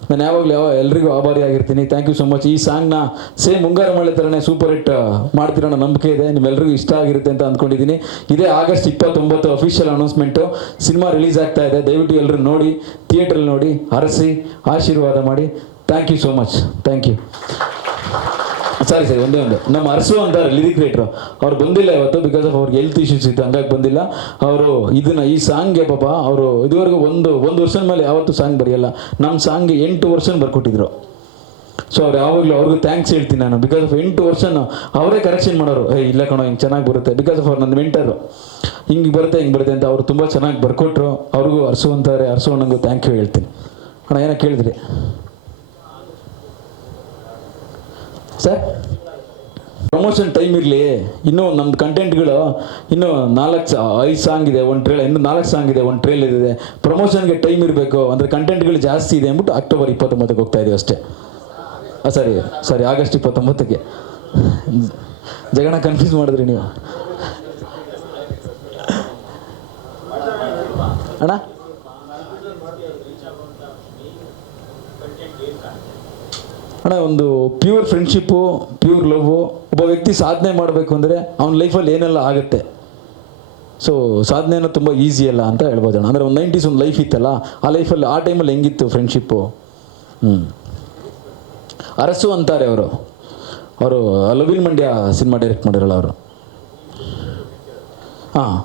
ನಾನು ಯಾವಾಗಲೂ ಎಲ್ರಿಗೂ ಆಭಾರಿ ಆಗಿರ್ತೀನಿ. Thank you so much. ಈ ಸಾಂಗ್ನ ಸೇಮ್ ಮುಂಗಾರು ಮಳೆ ಥರನೇ ಸೂಪರ್ ಹಿಟ್ ಮಾಡ್ತಿರೋ ನಂಬಿಕೆ ಇದೆ. ನಿಮ್ಮೆಲ್ರಿಗೂ ಇಷ್ಟ ಆಗಿರುತ್ತೆ ಅಂತ ಅಂದ್ಕೊಂಡಿದ್ದೀನಿ. ಇದೇ August 29 official announcement. Cinema release ಆಗ್ತಾ ಇದೆ. ದಯವಿಟ್ಟು ಎಲ್ಲರೂ ನೋಡಿ, ಥಿಯೇಟ್ರಲ್ಲಿ ನೋಡಿ, ಹರಸಿ ಆಶೀರ್ವಾದ ಮಾಡಿ. Thank you so much. Thank you. ಸರಿ ಒಂದೇ ನಮ್ಮ ಅರಸು ಅಂತಾರೆ ಲಿರಿಕ್ ರೈಟ್ರು, ಅವ್ರು ಬಂದಿಲ್ಲ ಇವತ್ತು. ಬಿಕಾಸ್ ಆಫ್ ಅವ್ರಿಗೆ ಹೆಲ್ತ್ ಇಶ್ಯೂಸ್ ಇತ್ತು, ಹಂಗಾಗಿ ಬಂದಿಲ್ಲ ಅವರು. ಈ ಸಾಂಗ್ಗೆ ಪಾಪ ಅವರು ಇದುವರೆಗೂ ಒಂದು ವರ್ಷದ ಮೇಲೆ ಯಾವತ್ತೂ ಸಾಂಗ್ ಬರೆಯಲ್ಲ. ನಮ್ಮ ಸಾಂಗ್ಗೆ 8 ವರ್ಷ ಬರ್ಕೊಟ್ಟಿದ್ರು. ಸೊ ಅವ್ರು ಯಾವಾಗಲೂ ಅವ್ರಿಗೂ ಥ್ಯಾಂಕ್ಸ್ ಹೇಳ್ತೀನಿ ನಾನು. ಬಿಕಾಸ್ ಆಫ್ 8 ವರ್ಷ ಅವರೇ ಕರೆಕ್ಷನ್ ಮಾಡೋರು. ಇಲ್ಲ ಕಣೋ ಹಿಂಗೆ ಚೆನ್ನಾಗಿ ಬರುತ್ತೆ. ಬಿಕಾಸ್ ಆಫ್ ಅವ್ರು ನನ್ನ ಮೆಂಟರು, ಹಿಂಗೆ ಬರುತ್ತೆ ಅಂತ ಅವರು ತುಂಬ ಚೆನ್ನಾಗಿ ಬರ್ಕೊಟ್ರು. ಅವ್ರಿಗೂ ಅರಸು ಅಂತಾರೆ, ಅರಸು ಅಣ್ಣಂಗೂ ಥ್ಯಾಂಕ್ ಯು ಹೇಳ್ತೀನಿ. ಅಣ್ಣ ಏನೋ ಕೇಳಿದ್ರಿ ಸರ್? ಪ್ರಮೋಷನ್ ಟೈಮ್ ಇರಲಿ, ಇನ್ನೂ ನಮ್ಮದು ಕಂಟೆಂಟ್ಗಳು ಇನ್ನೂ 5 ಸಾಂಗ್ ಇದೆ, ಒಂದು ಟ್ರೇಲ್, ಇನ್ನೂ 4 ಸಾಂಗ್ ಇದೆ, ಒಂದು ಟ್ರೇಲ್ ಇದೆ. ಪ್ರಮೋಷನ್ಗೆ ಟೈಮ್ ಇರಬೇಕು ಅಂದರೆ ಕಂಟೆಂಟ್ಗಳು ಜಾಸ್ತಿ ಇದೆ ಅಂದ್ಬಿಟ್ಟು ಅಕ್ಟೋಬರ್ 29ಕ್ಕೆ ಹೋಗ್ತಾ ಇದೀವಿ ಅಷ್ಟೇ. ಸರಿ ಆಗಸ್ಟ್ 29ಕ್ಕೆ. ಜಗಣ ಕನ್ಫ್ಯೂಸ್ ಮಾಡಿದ್ರಿ ನೀವು ಅಣ್ಣ. ಒಂದು ಪ್ಯೂರ್ ಫ್ರೆಂಡ್ಶಿಪ್ಪು, ಪ್ಯೂರ್ ಲವ್ವು. ಒಬ್ಬ ವ್ಯಕ್ತಿ ಸಾಧನೆ ಮಾಡಬೇಕು ಅಂದರೆ ಅವನ ಲೈಫಲ್ಲಿ ಏನೆಲ್ಲ ಆಗುತ್ತೆ. ಸೊ ಸಾಧನೆಯನ್ನು ತುಂಬ ಈಸಿ ಅಲ್ಲ ಅಂತ ಹೇಳ್ಬೋದು ಅಣ್ಣ. ಅಂದರೆ ಒಂದು 90s ಒಂದು ಲೈಫ್ ಇತ್ತಲ್ಲ, ಆ ಲೈಫಲ್ಲಿ ಆ ಟೈಮಲ್ಲಿ ಹೆಂಗಿತ್ತು ಫ್ರೆಂಡ್ಶಿಪ್ಪು. ಅರಸು ಅಂತಾರೆ ಅವರು ಲವಿನ್ ಮಂಡ್ಯ ಸಿನಿಮಾ ಡೈರೆಕ್ಟ್ ಮಾಡಿರಲ್ಲ ಅವರು. ಹಾಂ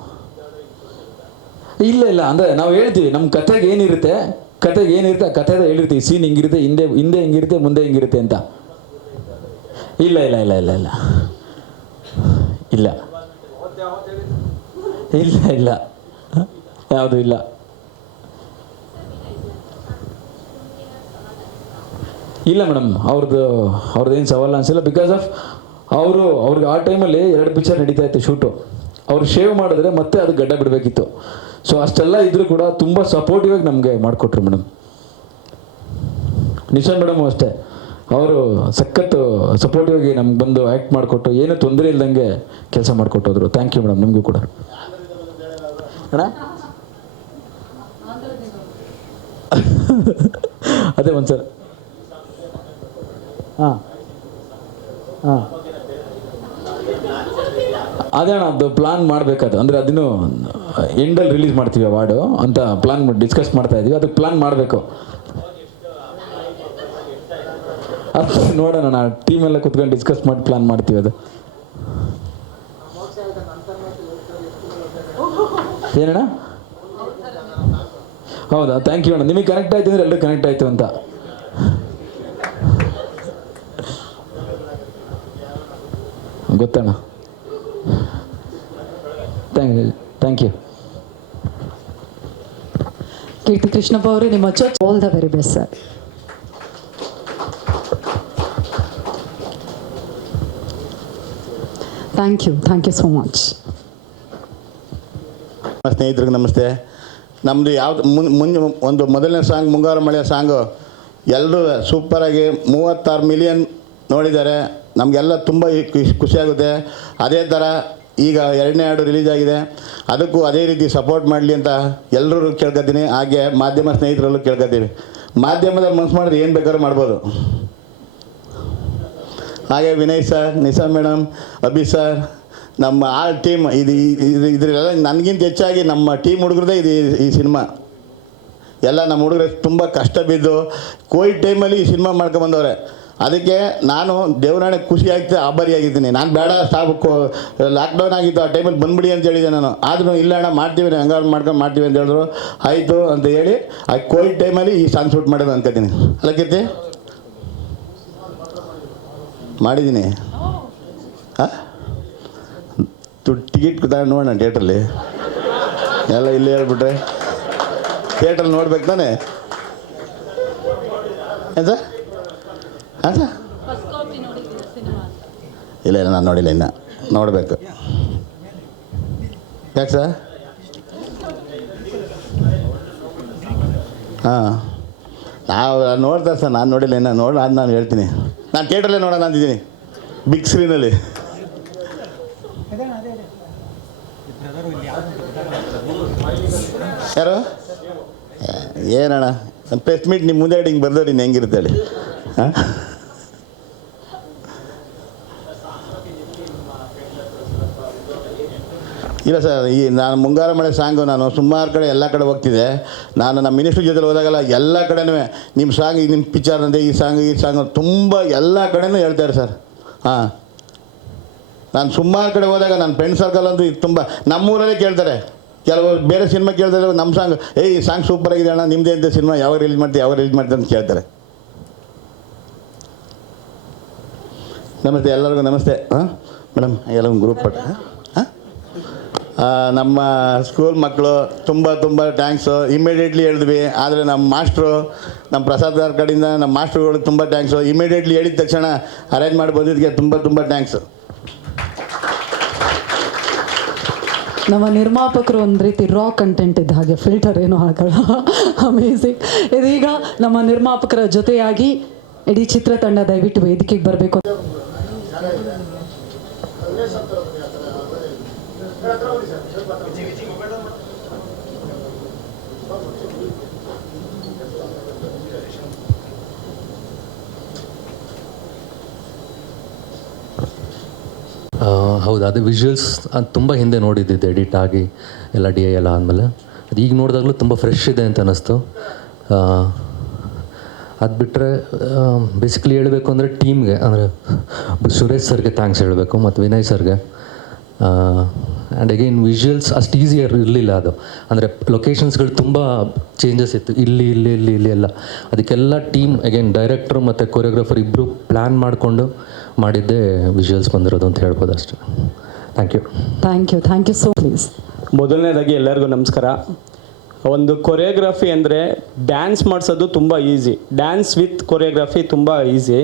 ಇಲ್ಲ ಅಂದರೆ ನಾವು ಹೇಳ್ತೀವಿ ನಮ್ಮ ಕತೆಗೆ ಏನಿರುತ್ತೆ ಆ ಕಥೆದ ಹೇಳಿರ್ತೀವಿ. ಸೀನ್ ಹಿಂಗಿರುತ್ತೆ, ಹಿಂದೆ ಹಿಂಗಿರುತ್ತೆ, ಮುಂದೆ ಹಿಂಗಿರುತ್ತೆ ಅಂತ. ಇಲ್ಲ ಯಾವುದು ಇಲ್ಲ. ಇಲ್ಲ ಮೇಡಮ್, ಅವ್ರದ್ದೇನು ಸವಾಲು ಅನಿಸಿಲ್ಲ. ಬಿಕಾಸ್ ಆಫ್ ಅವ್ರಿಗೆ ಆ ಟೈಮಲ್ಲಿ 2 ಪಿಕ್ಚರ್ ನಡೀತಾ ಇತ್ತು ಶೂಟು. ಅವ್ರು ಶೇವ್ ಮಾಡಿದ್ರೆ ಮತ್ತೆ ಅದು ಗಡ್ಡ ಬಿಡಬೇಕಿತ್ತು. ಸೊ ಅಷ್ಟೆಲ್ಲ ಇದ್ರೂ ಕೂಡ ತುಂಬ ಸಪೋರ್ಟಿವ್ ಆಗಿ ನಮಗೆ ಮಾಡಿಕೊಟ್ರು ಮೇಡಮ್. ನಿಶಾ ಮೇಡಮು ಅಷ್ಟೇ, ಅವರು ಸಖತ್ತು ಸಪೋರ್ಟಿವ್ ಆಗಿ ನಮ್ಗೆ ಬಂದು ಆ್ಯಕ್ಟ್ ಮಾಡಿಕೊಟ್ಟು ಏನೂ ತೊಂದರೆ ಇಲ್ದಂಗೆ ಕೆಲಸ ಮಾಡಿಕೊಟ್ಟೋದ್ರು. ಥ್ಯಾಂಕ್ ಯು ಮೇಡಮ್, ನಿಮಗೂ ಕೂಡ ಅಣ್ಣ. ಅದೇ ಒಂದು ಸರ್. ಹಾಂ ಅದೇ ಅಣ್ಣ, ಅದು ಪ್ಲಾನ್ ಮಾಡಬೇಕದು. ಅಂದರೆ ಅದನ್ನು ಎಂಡಲ್ಲಿ ರಿಲೀಸ್ ಮಾಡ್ತೀವಿ ಅವಾರ್ಡು ಅಂತ ಪ್ಲಾನ್ ಡಿಸ್ಕಸ್ ಮಾಡ್ತಾ ಇದ್ದೀವಿ. ಅದಕ್ಕೆ ಪ್ಲಾನ್ ಮಾಡಬೇಕು. ಅದು ನೋಡೋಣ, ನಾ ಟೀಮ್ ಎಲ್ಲ ಕುತ್ಕೊಂಡು ಡಿಸ್ಕಸ್ ಮಾಡಿ ಪ್ಲಾನ್ ಮಾಡ್ತೀವಿ. ಅದು ಏನಣ್ಣ? ಹೌದಾ, ಥ್ಯಾಂಕ್ ಯು ಅಣ್ಣ. ನಿಮಗೆ ಕನೆಕ್ಟ್ ಆಯ್ತು ಅಂದರೆ ಎಲ್ಲರೂ ಕನೆಕ್ಟ್ ಆಯಿತು ಅಂತ. ಗೊತ್ತಣ್ಣ. Thank you. ಕೀರ್ತಿ ಕೃಷ್ಣಪ್ಪ ಅವರು, ನಿಮ್ಮ ಚರ್ಚ್ all the very best sir. Thank you so much. ಸ್ನೇಹಿತರಿಗೆ ನಮಸ್ತೆ. ನಮ್ಮದು ಯಾವ್ದು ಮುಂದೆ ಒಂದು ಮೊದಲನೇ ಸಾಂಗ್ ಮುಂಗಾರು ಮಳೆಯ ಸಾಂಗು ಎಲ್ಲರೂ ಸೂಪರಾಗಿ 36 ಮಿಲಿಯನ್ ನೋಡಿದ್ದಾರೆ. ನಮಗೆಲ್ಲ ತುಂಬ ಖುಷಿಯಾಗುತ್ತೆ. ಅದೇ ಥರ ಈಗ 2ನೇ ಹಾಡು ರಿಲೀಸ್ ಆಗಿದೆ, ಅದಕ್ಕೂ ಅದೇ ರೀತಿ ಸಪೋರ್ಟ್ ಮಾಡಲಿ ಅಂತ ಎಲ್ಲರೂ ಕೇಳ್ಕೊತೀನಿ. ಹಾಗೆ ಮಾಧ್ಯಮ ಸ್ನೇಹಿತರಲ್ಲೂ ಕೇಳ್ಕೊತೀವಿ. ಮಾಧ್ಯಮದಲ್ಲಿ ಮನಸ್ಸು ಮಾಡಿದ್ರೆ ಏನು ಬೇಕಾದ್ರೂ ಮಾಡ್ಬೋದು. ಹಾಗೆ Vinay sir, Nisha madam, Abhi sir, ನಮ್ಮ ಆಲ್ ಟೀಮ್ ಇದರೆಲ್ಲ ನನಗಿಂತ ಹೆಚ್ಚಾಗಿ ನಮ್ಮ ಟೀಮ್ ಹುಡುಗರದೇ ಈ ಸಿನಿಮಾ. ಎಲ್ಲ ನಮ್ಮ ಹುಡುಗರು ತುಂಬ ಕಷ್ಟ ಬಿದ್ದು ಕೋವಿಡ್ ಟೈಮಲ್ಲಿ ಈ ಸಿನಿಮಾ ಮಾಡ್ಕೊಂಬಂದವ್ರೆ. ಅದಕ್ಕೆ ನಾನು ದೇವರಾಣೆ ಖುಷಿ ಆಗ್ತದೆ, ಆಭಾರಿಯಾಗಿದ್ದೀನಿ. ನಾನು ಬೇಡ ಸ್ಟಾಪ್ ಲಾಕ್ಡೌನ್ ಆಗಿತ್ತು, ಆ ಟೈಮಲ್ಲಿ ಬಂದ್ಬಿಡಿ ಅಂತ ಹೇಳಿದೆ ನಾನು. ಆದರೂ ಇಲ್ಲ ಅಣ್ಣ ಮಾಡ್ತೀವಿ, ಹಂಗಾರು ಮಾಡ್ತೀವಿ ಅಂತ ಹೇಳಿದ್ರು. ಆಯಿತು ಅಂತ ಹೇಳಿ ಆ ಕೋವಿಡ್ ಟೈಮಲ್ಲಿ ಈ ಸಾಂಗ್ ಶೂಟ್ ಮಾಡೋದು ಅನ್ಕೋತೀನಿ. ಅಲ್ಲ ಕೀರ್ತಿ, ಮಾಡಿದ್ದೀನಿ. ಹಾಂ, ಟಿಕೆಟ್ ನೋಡೋಣ ಥಿಯೇಟ್ರಲ್ಲಿ. ಎಲ್ಲ ಇಲ್ಲಿ ಹೇಳ್ಬಿಟ್ರೆ ಥಿಯೇಟ್ರಲ್ಲಿ ನೋಡ್ಬೇಕು ತಾನೆ. ಏನು ಸರ್? ಹಾಂ ಸರ್, ಇಲ್ಲ ನಾನು ನೋಡಿಲ್ಲ, ಇನ್ನು ನೋಡಬೇಕು. ಯಾಕೆ ಸರ್? ಹಾಂ, ನಾವು ನೋಡ್ತಾರೆ ಸರ್, ನಾನು ನೋಡಿಲ್ಲ ಇನ್ನು. ಅದು ನಾನು ಹೇಳ್ತೀನಿ. ನಾನು ಥಿಯೇಟ್ರಲ್ಲೇ ನೋಡೋಣ ಅಂತಿದ್ದೀನಿ, ಬಿಗ್ ಸ್ಕ್ರೀನಲ್ಲಿ. ಯಾರು ಏನಣ್ಣ ಪ್ರೆಸ್ ಮೀಟ್ ನಿಮ್ಮ ಮುಂದೆ ಹಿಂಗೆ ಬರ್ದವ್ರು ಇನ್ನು ಹೆಂಗಿರುತ್ತೆ ಹೇಳಿ? ಹಾಂ, ಇಲ್ಲ ಸರ್, ನಾನು ಮುಂಗಾರು ಮಳೆ ಸಾಂಗು ನಾನು ಸುಮಾರು ಕಡೆ ಎಲ್ಲ ಕಡೆ ಹೋಗ್ತಿದ್ದೆ. ನಾನು ನಮ್ಮ ಮಿನಿಸ್ಟ್ರ್ ಜೊತೆ ಹೋದಾಗಲ್ಲ ಎಲ್ಲ ಕಡೆನೂ ನಿಮ್ಮ ಸಾಂಗ್, ನಿಮ್ಮ ಪಿಕ್ಚರ್ ಅಂದೆ, ಈ ಸಾಂಗ್ ತುಂಬ ಎಲ್ಲ ಕಡೆನೂ ಹೇಳ್ತಾರೆ ಸರ್. ಹಾಂ, ನಾನು ಸುಮಾರು ಕಡೆ ಹೋದಾಗ ನನ್ನ ಫ್ರೆಂಡ್ ಸರ್ಕಲ್ ಅಂತೂ ತುಂಬ ನಮ್ಮೂರಲ್ಲೇ ಕೇಳ್ತಾರೆ. ಕೆಲವರು ಬೇರೆ ಸಿನಿಮಾ ಕೇಳ್ತಾರೆ, ನಮ್ಮ ಸಾಂಗ್ ಈ ಸಾಂಗ್ ಸೂಪರಾಗಿದೆ ಅಣ್ಣ, ನಿಮ್ಮದೇ ಅಂತ ಸಿನಿಮಾ ಯಾವಾಗ ರಿಲೀಸ್ ಮಾಡ್ತೀವಿ ಅಂತ ಕೇಳ್ತಾರೆ. ನಮಸ್ತೆ ಎಲ್ಲರಿಗೂ ನಮಸ್ತೆ. ಹಾಂ ಮೇಡಮ್, ಎಲ್ಲರಿಗೂ ಗ್ರೂಪ್ ಪಟ್ಟ. ಹಾಂ, ನಮ್ಮ ಸ್ಕೂಲ್ ಮಕ್ಕಳು ತುಂಬ ಥ್ಯಾಂಕ್ಸು. ಇಮಿಡಿಯೇಟ್ಲಿ ಹೇಳಿದ್ವಿ, ಆದರೆ ನಮ್ಮ ಮಾಸ್ಟ್ರು, ನಮ್ಮ ಪ್ರಸಾದ್ ಅವ್ರ ಕಡೆಯಿಂದ ನಮ್ಮ ಮಾಸ್ಟ್ರುಗಳು ತುಂಬ ಥ್ಯಾಂಕ್ಸು. ಇಮಿಡಿಯೇಟ್ಲಿ ಹೇಳಿದ ತಕ್ಷಣ ಅರೇಂಜ್ ಮಾಡಿ ಬಂದಿದ್ದಕ್ಕೆ ತುಂಬ ಥ್ಯಾಂಕ್ಸು. ನಮ್ಮ ನಿರ್ಮಾಪಕರು ಒಂದು ರೀತಿ ರಾ ಕಂಟೆಂಟ್ ಇದ್ದ ಹಾಗೆ, ಫಿಲ್ಟರ್ ಏನೂ ಆಗಲ್ಲ. ಅಮೇಝಿಂಗ್. ಇದೀಗ ನಮ್ಮ ನಿರ್ಮಾಪಕರ ಜೊತೆಯಾಗಿ ಇಡೀ ಚಿತ್ರತಂಡ ದಯವಿಟ್ಟು ವೇದಿಕೆಗೆ ಬರಬೇಕು. ಹೌದು, ಅದು ವಿಜುವಲ್ಸ್ ಅದು ತುಂಬ ಹಿಂದೆ ನೋಡಿದ್ದಿದ್ದು ಎಡಿಟ್ ಆಗಿ ಎಲ್ಲ DI ಎಲ್ಲ ಆದಮೇಲೆ. ಅದು ಈಗ ನೋಡಿದಾಗಲೂ ತುಂಬ ಫ್ರೆಶ್ ಇದೆ ಅಂತ ಅನ್ನಿಸ್ತು. ಅದು ಬಿಟ್ಟರೆ ಬೇಸಿಕಲಿ ಹೇಳಬೇಕು ಅಂದರೆ ಟೀಮ್ಗೆ, ಅಂದರೆ ಸುರೇಶ್ ಸರ್ಗೆ ಥ್ಯಾಂಕ್ಸ್ ಹೇಳಬೇಕು, ಮತ್ತು ವಿನಯ್ ಸರ್ಗೆ. ಆ್ಯಂಡ್ ಅಗೈನ್ ವಿಜುವಲ್ಸ್ ಅಷ್ಟು ಈಸಿಯಾಗಿ ಇರಲಿಲ್ಲ. ಅದು ಅಂದರೆ ಲೊಕೇಶನ್ಸ್ಗಳು ತುಂಬ ಚೇಂಜಸ್ ಇತ್ತು, ಇಲ್ಲಿ ಎಲ್ಲ. ಅದಕ್ಕೆಲ್ಲ ಟೀಮ್ ಅಗೈನ್ ಡೈರೆಕ್ಟ್ರು ಮತ್ತು ಕೊರಿಯೋಗ್ರಾಫರ್ ಇಬ್ಬರು ಪ್ಲ್ಯಾನ್ ಮಾಡಿಕೊಂಡು ಮಾಡಿದ್ದೇ ವಿಜುವಲ್ಸ್ ಬಂದಿರೋದು ಅಂತ ಹೇಳ್ಬೋದು ಅಷ್ಟೇ. Thank you so please. ಮೊದಲನೇದಾಗಿ ಎಲ್ಲರಿಗೂ ನಮಸ್ಕಾರ. ಒಂದು ಕೊರಿಯೋಗ್ರಫಿ ಅಂದರೆ ಡ್ಯಾನ್ಸ್ ಮಾಡಿಸೋದು ತುಂಬ ಈಸಿ, ಡ್ಯಾನ್ಸ್ ವಿತ್ ಕೊರಿಯೋಗ್ರಫಿ ತುಂಬ ಈಸಿ.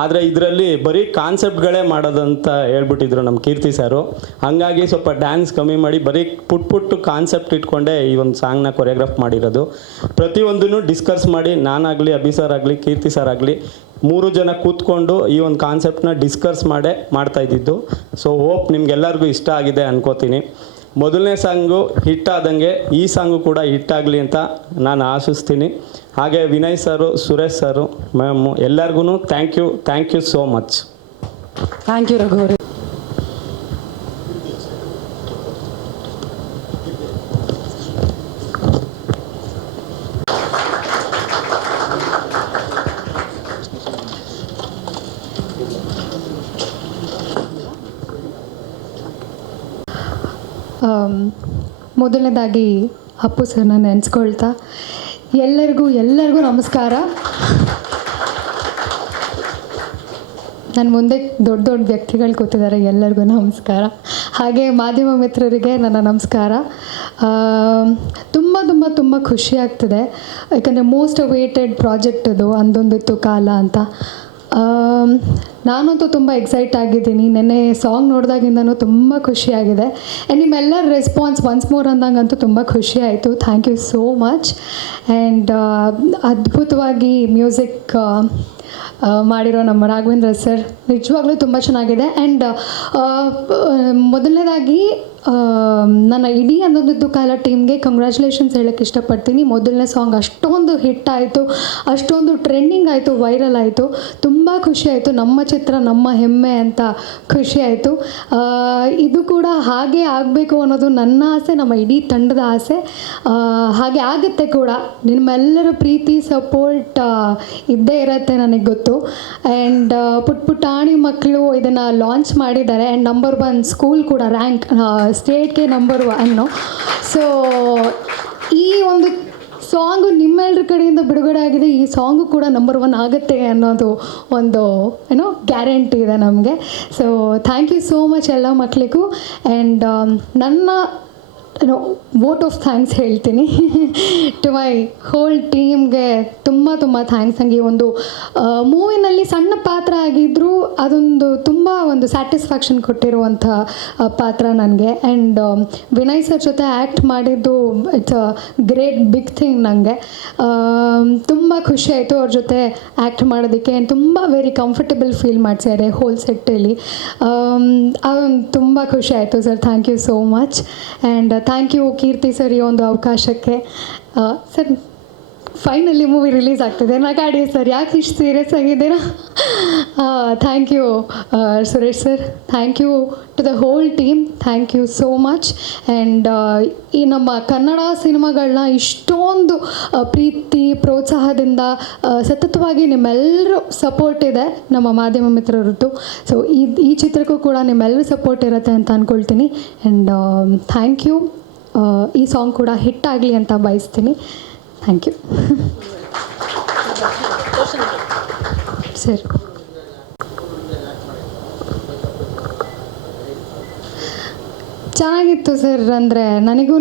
ಆದರೆ ಇದರಲ್ಲಿ ಬರೀ ಕಾನ್ಸೆಪ್ಟ್ಗಳೇ ಮಾಡೋದಂತ ಹೇಳ್ಬಿಟ್ಟಿದ್ರು ನಮ್ಮ ಕೀರ್ತಿ ಸರು. ಹಾಗಾಗಿ ಸ್ವಲ್ಪ ಡ್ಯಾನ್ಸ್ ಕಮ್ಮಿ ಮಾಡಿ ಬರೀ ಪುಟ್ಟು ಕಾನ್ಸೆಪ್ಟ್ ಇಟ್ಕೊಂಡೆ ಈ ಒಂದು ಸಾಂಗ್ನ ಕೊರಿಯೋಗ್ರಾಫ್ ಮಾಡಿರೋದು. ಪ್ರತಿಯೊಂದನ್ನು ಡಿಸ್ಕಸ್ ಮಾಡಿ ನಾನಾಗಲಿ, ಅಭಿ ಸರ್ ಆಗಲಿ, ಕೀರ್ತಿ ಸರ್ ಆಗಲಿ 3 ಜನ ಕೂತ್ಕೊಂಡು ಈ ಒಂದು ಕಾನ್ಸೆಪ್ಟನ್ನ ಡಿಸ್ಕಸ್ ಮಾಡೇ ಮಾಡ್ತಾಯಿದ್ದಿದ್ದು. ಸೊ ಹೋಪ್ ನಿಮ್ಗೆಲ್ಲರಿಗೂ ಇಷ್ಟ ಆಗಿದೆ ಅನ್ಕೋತೀನಿ. ಮೊದಲನೇ ಸಾಂಗು ಹಿಟ್ ಆದಂಗೆ ಈ ಸಾಂಗು ಕೂಡ ಹಿಟ್ ಆಗಲಿ ಅಂತ ನಾನು ಆಶಿಸ್ತೀನಿ. ಹಾಗೆ Vinay sir, Suresh sir, ma'am ಎಲ್ಲರಿಗೂ thank you so much. Thank you Raghu ಅವರೇ. ಮೊದಲನೇದಾಗಿ ಅಪ್ಪು ಸರ್ನ ನೆನೆಸ್ಕೊಳ್ತಾ ಎಲ್ಲರಿಗೂ ನಮಸ್ಕಾರ. ನನ್ನ ಮುಂದೆ ದೊಡ್ಡ ದೊಡ್ಡ ವ್ಯಕ್ತಿಗಳು ಕೂತಿದ್ದಾರೆ, ಎಲ್ಲರಿಗೂ ನಮಸ್ಕಾರ. ಹಾಗೆ ಮಾಧ್ಯಮ ಮಿತ್ರರಿಗೆ ನನ್ನ ನಮಸ್ಕಾರ. ತುಂಬ ತುಂಬ ತುಂಬ ಖುಷಿ ಆಗ್ತಿದೆ, ಯಾಕಂದರೆ ಮೋಸ್ಟ್ ಅವೇಟೆಡ್ ಪ್ರಾಜೆಕ್ಟ್ ಅದು ಅಂದೊಂದಿತ್ತು ಕಾಲ ಅಂತ. ನಾನಂತೂ ತುಂಬ ಎಕ್ಸೈಟ್ ಆಗಿದ್ದೀನಿ. ನೆನ್ನೆ ಸಾಂಗ್ ನೋಡಿದಾಗಿಂದನೂ ತುಂಬ ಖುಷಿಯಾಗಿದೆ. ಆ್ಯಂಡ್ ನಿಮ್ಮೆಲ್ಲರ ರೆಸ್ಪಾನ್ಸ್ ಒನ್ಸ್ ಮೋರ್ ಅಂದಂಗಂತೂ ತುಂಬ ಖುಷಿ ಆಯಿತು. Thank you so much. And ಅದ್ಭುತವಾಗಿ ಮ್ಯೂಸಿಕ್ ಮಾಡಿರೋ ನಮ್ಮ ರಾಘವೇಂದ್ರ ಸರ್ ನಿಜವಾಗ್ಲೂ ತುಂಬ ಚೆನ್ನಾಗಿದೆ. ಆ್ಯಂಡ್ ಮೊದಲನೇದಾಗಿ ನನ್ನ ಇಡೀ ಅನ್ನೋದಿದ್ದು ಕಾಲ ಟೀಮ್ಗೆ ಕಂಗ್ರ್ಯಾಚುಲೇಷನ್ಸ್ ಹೇಳೋಕ್ಕೆ ಇಷ್ಟಪಡ್ತೀನಿ. ಮೊದಲನೇ ಸಾಂಗ್ ಅಷ್ಟೊಂದು ಹಿಟ್ ಆಯಿತು, ಅಷ್ಟೊಂದು ಟ್ರೆಂಡಿಂಗ್ ಆಯಿತು, ವೈರಲ್ ಆಯಿತು. ತುಂಬ ಖುಷಿ ಆಯಿತು. ನಮ್ಮ ಚಿತ್ರ ನಮ್ಮ ಹೆಮ್ಮೆ ಅಂತ ಖುಷಿ ಆಯಿತು. ಇದು ಕೂಡ ಹಾಗೆ ಆಗಬೇಕು ಅನ್ನೋದು ನನ್ನ ಆಸೆ, ನಮ್ಮ ಇಡೀ ತಂಡದ ಆಸೆ. ಹಾಗೆ ಆಗುತ್ತೆ ಕೂಡ. ನಿಮ್ಮೆಲ್ಲರ ಪ್ರೀತಿ ಸಪೋರ್ಟ್ ಇದ್ದೇ ಇರುತ್ತೆ ನನಗೆ ಗೊತ್ತು. ಆ್ಯಂಡ್ ಪುಟಾಣಿ ಮಕ್ಕಳು ಇದನ್ನು ಲಾಂಚ್ ಮಾಡಿದ್ದಾರೆ. ಆ್ಯಂಡ್ ನಂಬರ್ 1 ಸ್ಕೂಲ್ ಕೂಡ ರ್ಯಾಂಕ್ ಸ್ಟೇಟ್ಗೆ ನಂಬರ್ 1. ಸೊ ಈ ಒಂದು ಸಾಂಗು ನಿಮ್ಮೆಲ್ಲರ ಕಡೆಯಿಂದ ಬಿಡುಗಡೆ ಆಗಿದೆ. ಈ ಸಾಂಗು ಕೂಡ ನಂಬರ್ 1 ಆಗುತ್ತೆ ಅನ್ನೋದು ಒಂದು ಗ್ಯಾರಂಟಿ ಇದೆ ನಮಗೆ. So thank you so much ಎಲ್ಲ ಮಕ್ಕಳಿಗೂ. ಆ್ಯಂಡ್ ನನ್ನ ವೋಟ್ ಆಫ್ ಥ್ಯಾಂಕ್ಸ್ ಹೇಳ್ತೀನಿ ಟು ಮೈ ಹೋಲ್ ಟೀಮ್ಗೆ. ತುಂಬ ಥ್ಯಾಂಕ್ಸ್. ನನಗೆ ಒಂದು ಮೂವಿನಲ್ಲಿ ಸಣ್ಣ ಪಾತ್ರ ಆಗಿದ್ದರೂ ಅದೊಂದು ತುಂಬ ಒಂದು ಸ್ಯಾಟಿಸ್ಫ್ಯಾಕ್ಷನ್ ಕೊಟ್ಟಿರುವಂಥ ಪಾತ್ರ ನನಗೆ. ಆ್ಯಂಡ್ ವಿನಯ್ ಸರ್ ಜೊತೆ ಆ್ಯಕ್ಟ್ ಮಾಡಿದ್ದು it's a great big thing ನನಗೆ. ತುಂಬ ಖುಷಿ ಆಯಿತು ಅವ್ರ ಜೊತೆ ಆ್ಯಕ್ಟ್ ಮಾಡೋದಕ್ಕೆ. ಆ್ಯಂಡ್ ತುಂಬ ವೆರಿ ಕಂಫರ್ಟಬಲ್ ಫೀಲ್ ಮಾಡಿಸಿದ್ದಾರೆ ಹೋಲ್ ಸೆಟ್ಟಲ್ಲಿ. ಅದೊಂದು ತುಂಬ ಖುಷಿ ಆಯಿತು sir. Thank you so much. And thank you Keerthi sir ಈ ಒಂದು ಅವಕಾಶಕ್ಕೆ. ಸರ್ ಫೈನಲಿ ಮೂವಿ ರಿಲೀಸ್ ಆಗ್ತಿದೆ, ನಗಾಡಿ ಸರ್, ಯಾಕೆ ಇಷ್ಟು ಸೀರಿಯಸ್ ಆಗಿದ್ದೀರಾ? Thank you Suresh sir. Thank you to the whole team. Thank you so much. And ಈ ನಮ್ಮ ಕನ್ನಡ ಸಿನಿಮಾಗಳನ್ನ ಇಷ್ಟೊಂದು ಪ್ರೀತಿ ಪ್ರೋತ್ಸಾಹದಿಂದ ಸತತವಾಗಿ ನಿಮ್ಮೆಲ್ಲರೂ ಸಪೋರ್ಟ್ ಇದೆ ನಮ್ಮ ಮಾಧ್ಯಮ ಮಿತ್ರರದ್ದು. ಸೊ ಈ ಚಿತ್ರಕ್ಕೂ ಕೂಡ ನಿಮ್ಮೆಲ್ಲರೂ ಸಪೋರ್ಟ್ ಇರುತ್ತೆ ಅಂತ ಅಂದ್ಕೊಳ್ತೀನಿ. And thank you. ಈ ಸಾಂಗ್ ಕೂಡ ಹಿಟ್ ಆಗಲಿ ಅಂತ ಬಯಸ್ತೀನಿ. Thank you sir. ಚೆನ್ನಾಗಿತ್ತು ಸರ್. ಅಂದರೆ ನನಗೂ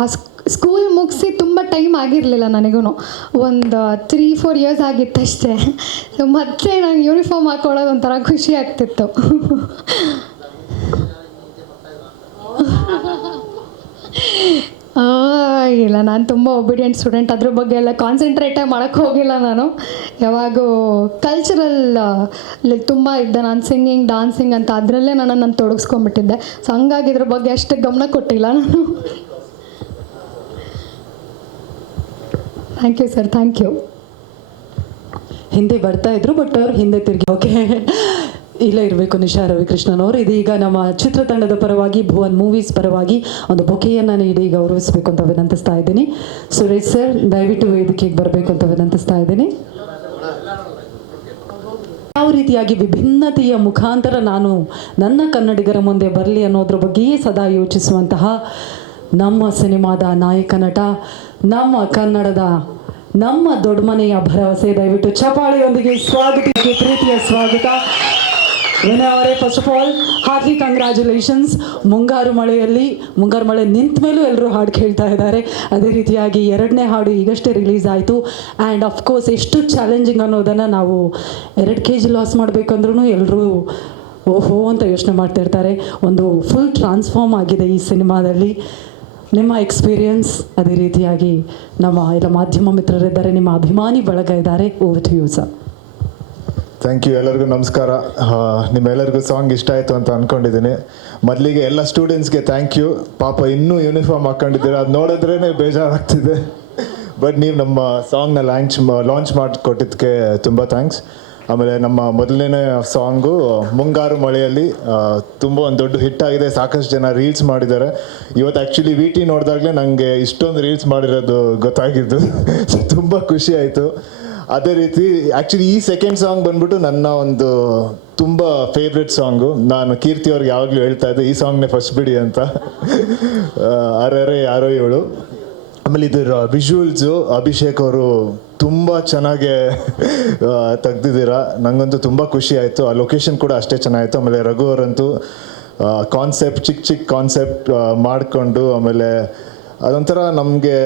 ಆ ಸ್ಕೂಲ್ ಮುಗಿಸಿ ತುಂಬ ಟೈಮ್ ಆಗಿರಲಿಲ್ಲ. ನನಗೂ ಒಂದು 3-4 ಇಯರ್ಸ್ ಆಗಿತ್ತಷ್ಟೇ. ಸೊ ಮತ್ತೆ ನಾನು ಯೂನಿಫಾರ್ಮ್ ಹಾಕ್ಕೊಳ್ಳೋದು ಒಂಥರ ಖುಷಿ ಆಗ್ತಿತ್ತು. ಇಲ್ಲ, ನಾನು ತುಂಬ ಒಬಿಡಿಯಂಟ್ ಸ್ಟೂಡೆಂಟ್. ಅದ್ರ ಬಗ್ಗೆ ಎಲ್ಲ ಕಾನ್ಸಂಟ್ರೇಟೇ ಮಾಡೋಕ್ಕೆ ಹೋಗಿಲ್ಲ ನಾನು. ಯಾವಾಗೂ ಕಲ್ಚರಲ್ ತುಂಬ ಇದ್ದೆ ನಾನು, ಸಿಂಗಿಂಗ್ ಡಾನ್ಸಿಂಗ್ ಅಂತ ಅದರಲ್ಲೇ ನಾನು ತೊಡಗಿಸ್ಕೊಂಡ್ಬಿಟ್ಟಿದ್ದೆ. ಸೊ ಹಂಗಾಗಿ ಇದ್ರ ಬಗ್ಗೆ ಅಷ್ಟು ಗಮನ ಕೊಟ್ಟಿಲ್ಲ ನಾನು. Thank you sir. Thank you. ಹಿಂದೆ ಬರ್ತಾ ಇದ್ರು ಬಟ್ ಅವ್ರು ಹಿಂದೆ ತಿರುಗಿ ಓಕೆ ಇಲ್ಲೇ ಇರಬೇಕು ನಿಶಾ ರವಿಕೃಷ್ಣನ್ ಅವರು. ಇದೀಗ ನಮ್ಮ ಚಿತ್ರತಂಡದ ಪರವಾಗಿ ಭುವನ್ ಮೂವೀಸ್ ಪರವಾಗಿ ಒಂದು ಬೊಕೆಯನ್ನು ನೀಡಿ ಗೌರವಿಸಬೇಕು ಅಂತ ವಿನಂತಿಸ್ತಾ ಇದ್ದೀನಿ. ಸುರೇಶ್ ಸರ್ ದಯವಿಟ್ಟು ವೇದಿಕೆಗೆ ಬರಬೇಕು ಅಂತ ವಿನಂತಿಸ್ತಾ ಇದ್ದೀನಿ. ಯಾವ ರೀತಿಯಾಗಿ ವಿಭಿನ್ನತೆಯ ಮುಖಾಂತರ ನಾನು ನನ್ನ ಕನ್ನಡಿಗರ ಮುಂದೆ ಬರಲಿ ಅನ್ನೋದ್ರ ಬಗ್ಗೆಯೇ ಸದಾ ಯೋಚಿಸುವಂತಹ ನಮ್ಮ ಸಿನಿಮಾದ ನಾಯಕ ನಟ, ನಮ್ಮ ಕನ್ನಡದ ನಮ್ಮ ದೊಡ್ಡ ಮನೆಯ ಭರವಸೆ. ದಯವಿಟ್ಟು ಚಪಾಳಿಯೊಂದಿಗೆ ಸ್ವಾಗತ, ಪ್ರೀತಿಯ ಸ್ವಾಗತ ವಿನಯ್ ಅವರೇ. First of all heartly congratulations. ಮುಂಗಾರು ಮಳೆ ನಿಂತ ಮೇಲೂ ಎಲ್ಲರೂ ಹಾಡು ಕೇಳ್ತಾ ಇದ್ದಾರೆ. ಅದೇ ರೀತಿಯಾಗಿ 2ನೇ ಹಾಡು ಈಗಷ್ಟೇ ರಿಲೀಸ್ ಆಯಿತು. ಆ್ಯಂಡ್ ಅಫ್ಕೋರ್ಸ್ ಎಷ್ಟು ಚಾಲೆಂಜಿಂಗ್ ಅನ್ನೋದನ್ನು ನಾವು 2 kg ಲಾಸ್ ಮಾಡಬೇಕಂದ್ರೂ ಎಲ್ಲರೂ ಓಹೋ ಅಂತ ಯೋಚನೆ ಮಾಡ್ತಿರ್ತಾರೆ. ಒಂದು ಫುಲ್ ಟ್ರಾನ್ಸ್ಫಾರ್ಮ್ ಆಗಿದೆ ಈ ಸಿನಿಮಾದಲ್ಲಿ. ನಿಮ್ಮ ಎಕ್ಸ್ಪೀರಿಯನ್ಸ್, ಅದೇ ರೀತಿಯಾಗಿ ನಮ್ಮ ಎಲ್ಲ ಮಾಧ್ಯಮ ಮಿತ್ರರಿದ್ದಾರೆ, ನಿಮ್ಮ ಅಭಿಮಾನಿ ಬಳಗ ಇದ್ದಾರೆ. Over to you sir. Thank you. ಎಲ್ಲರಿಗೂ ನಮಸ್ಕಾರ. ನಿಮ್ಮೆಲ್ಲರಿಗೂ ಸಾಂಗ್ ಇಷ್ಟ ಆಯಿತು ಅಂತ ಅಂದ್ಕೊಂಡಿದ್ದೀನಿ. ಮೊದಲಿಗೆ ಎಲ್ಲ ಸ್ಟೂಡೆಂಟ್ಸ್ಗೆ ಥ್ಯಾಂಕ್ ಯು. ಪಾಪ ಇನ್ನೂ ಯೂನಿಫಾರ್ಮ್ ಹಾಕ್ಕೊಂಡಿದ್ದೀರ, ಅದು ನೋಡಿದ್ರೇ ಬೇಜಾರಾಗ್ತಿದೆ. ಬಟ್ ನೀವು ನಮ್ಮ ಸಾಂಗ್ನ ಲಾಂಚ್ ಮಾಡಿಕೊಟ್ಟಿದ್ದಕ್ಕೆ ತುಂಬ ಥ್ಯಾಂಕ್ಸ್. ಆಮೇಲೆ ನಮ್ಮ ಮೊದಲನೇ ಸಾಂಗು ಮುಂಗಾರು ಮಳೆಯಲ್ಲಿ ತುಂಬ ಒಂದು ದೊಡ್ಡ ಹಿಟ್ ಆಗಿದೆ. ಸಾಕಷ್ಟು ಜನ ರೀಲ್ಸ್ ಮಾಡಿದ್ದಾರೆ. ಇವತ್ತು ಆ್ಯಕ್ಚುಲಿ VT ನೋಡಿದಾಗಲೇ ನನಗೆ ಇಷ್ಟೊಂದು ರೀಲ್ಸ್ ಮಾಡಿರೋದು ಗೊತ್ತಾಗಿದ್ದು. ತುಂಬ ಖುಷಿ ಆಯಿತು. ಅದೇ ರೀತಿ ಆ್ಯಕ್ಚುಲಿ ಈ ಸೆಕೆಂಡ್ ಸಾಂಗ್ ಬಂದ್ಬಿಟ್ಟು ನನ್ನ ಒಂದು ತುಂಬ ಫೇವ್ರೆಟ್ ಸಾಂಗು. ನಾನು ಕೀರ್ತಿ ಅವ್ರಿಗೆ ಯಾವಾಗಲೂ ಹೇಳ್ತಾ ಇದ್ದೆ ಈ ಸಾಂಗ್ನೇ ಫಸ್ಟ್ ಬಿಡಿ ಅಂತ. ಅರೆ ಯಾರೋ ಇವಳು. ಆಮೇಲೆ ಇದರ ವಿಜುವಲ್ಸು ಅಭಿಷೇಕ್ ಅವರು ತುಂಬ ಚೆನ್ನಾಗಿ ತೆಗ್ದಿದ್ದೀರಾ. ನನಗಂತೂ ತುಂಬ ಖುಷಿ ಆಯಿತು. ಆ ಲೊಕೇಶನ್ ಕೂಡ ಅಷ್ಟೇ ಚೆನ್ನಾಗಿತ್ತು. ಆಮೇಲೆ ರಘು ಅವರಂತೂ ಕಾನ್ಸೆಪ್ಟ್ ಚಿಕ್ಕ ಕಾನ್ಸೆಪ್ಟ್ ಮಾಡಿಕೊಂಡು, ಆಮೇಲೆ ಅದೊಂಥರ ನಮಗೆ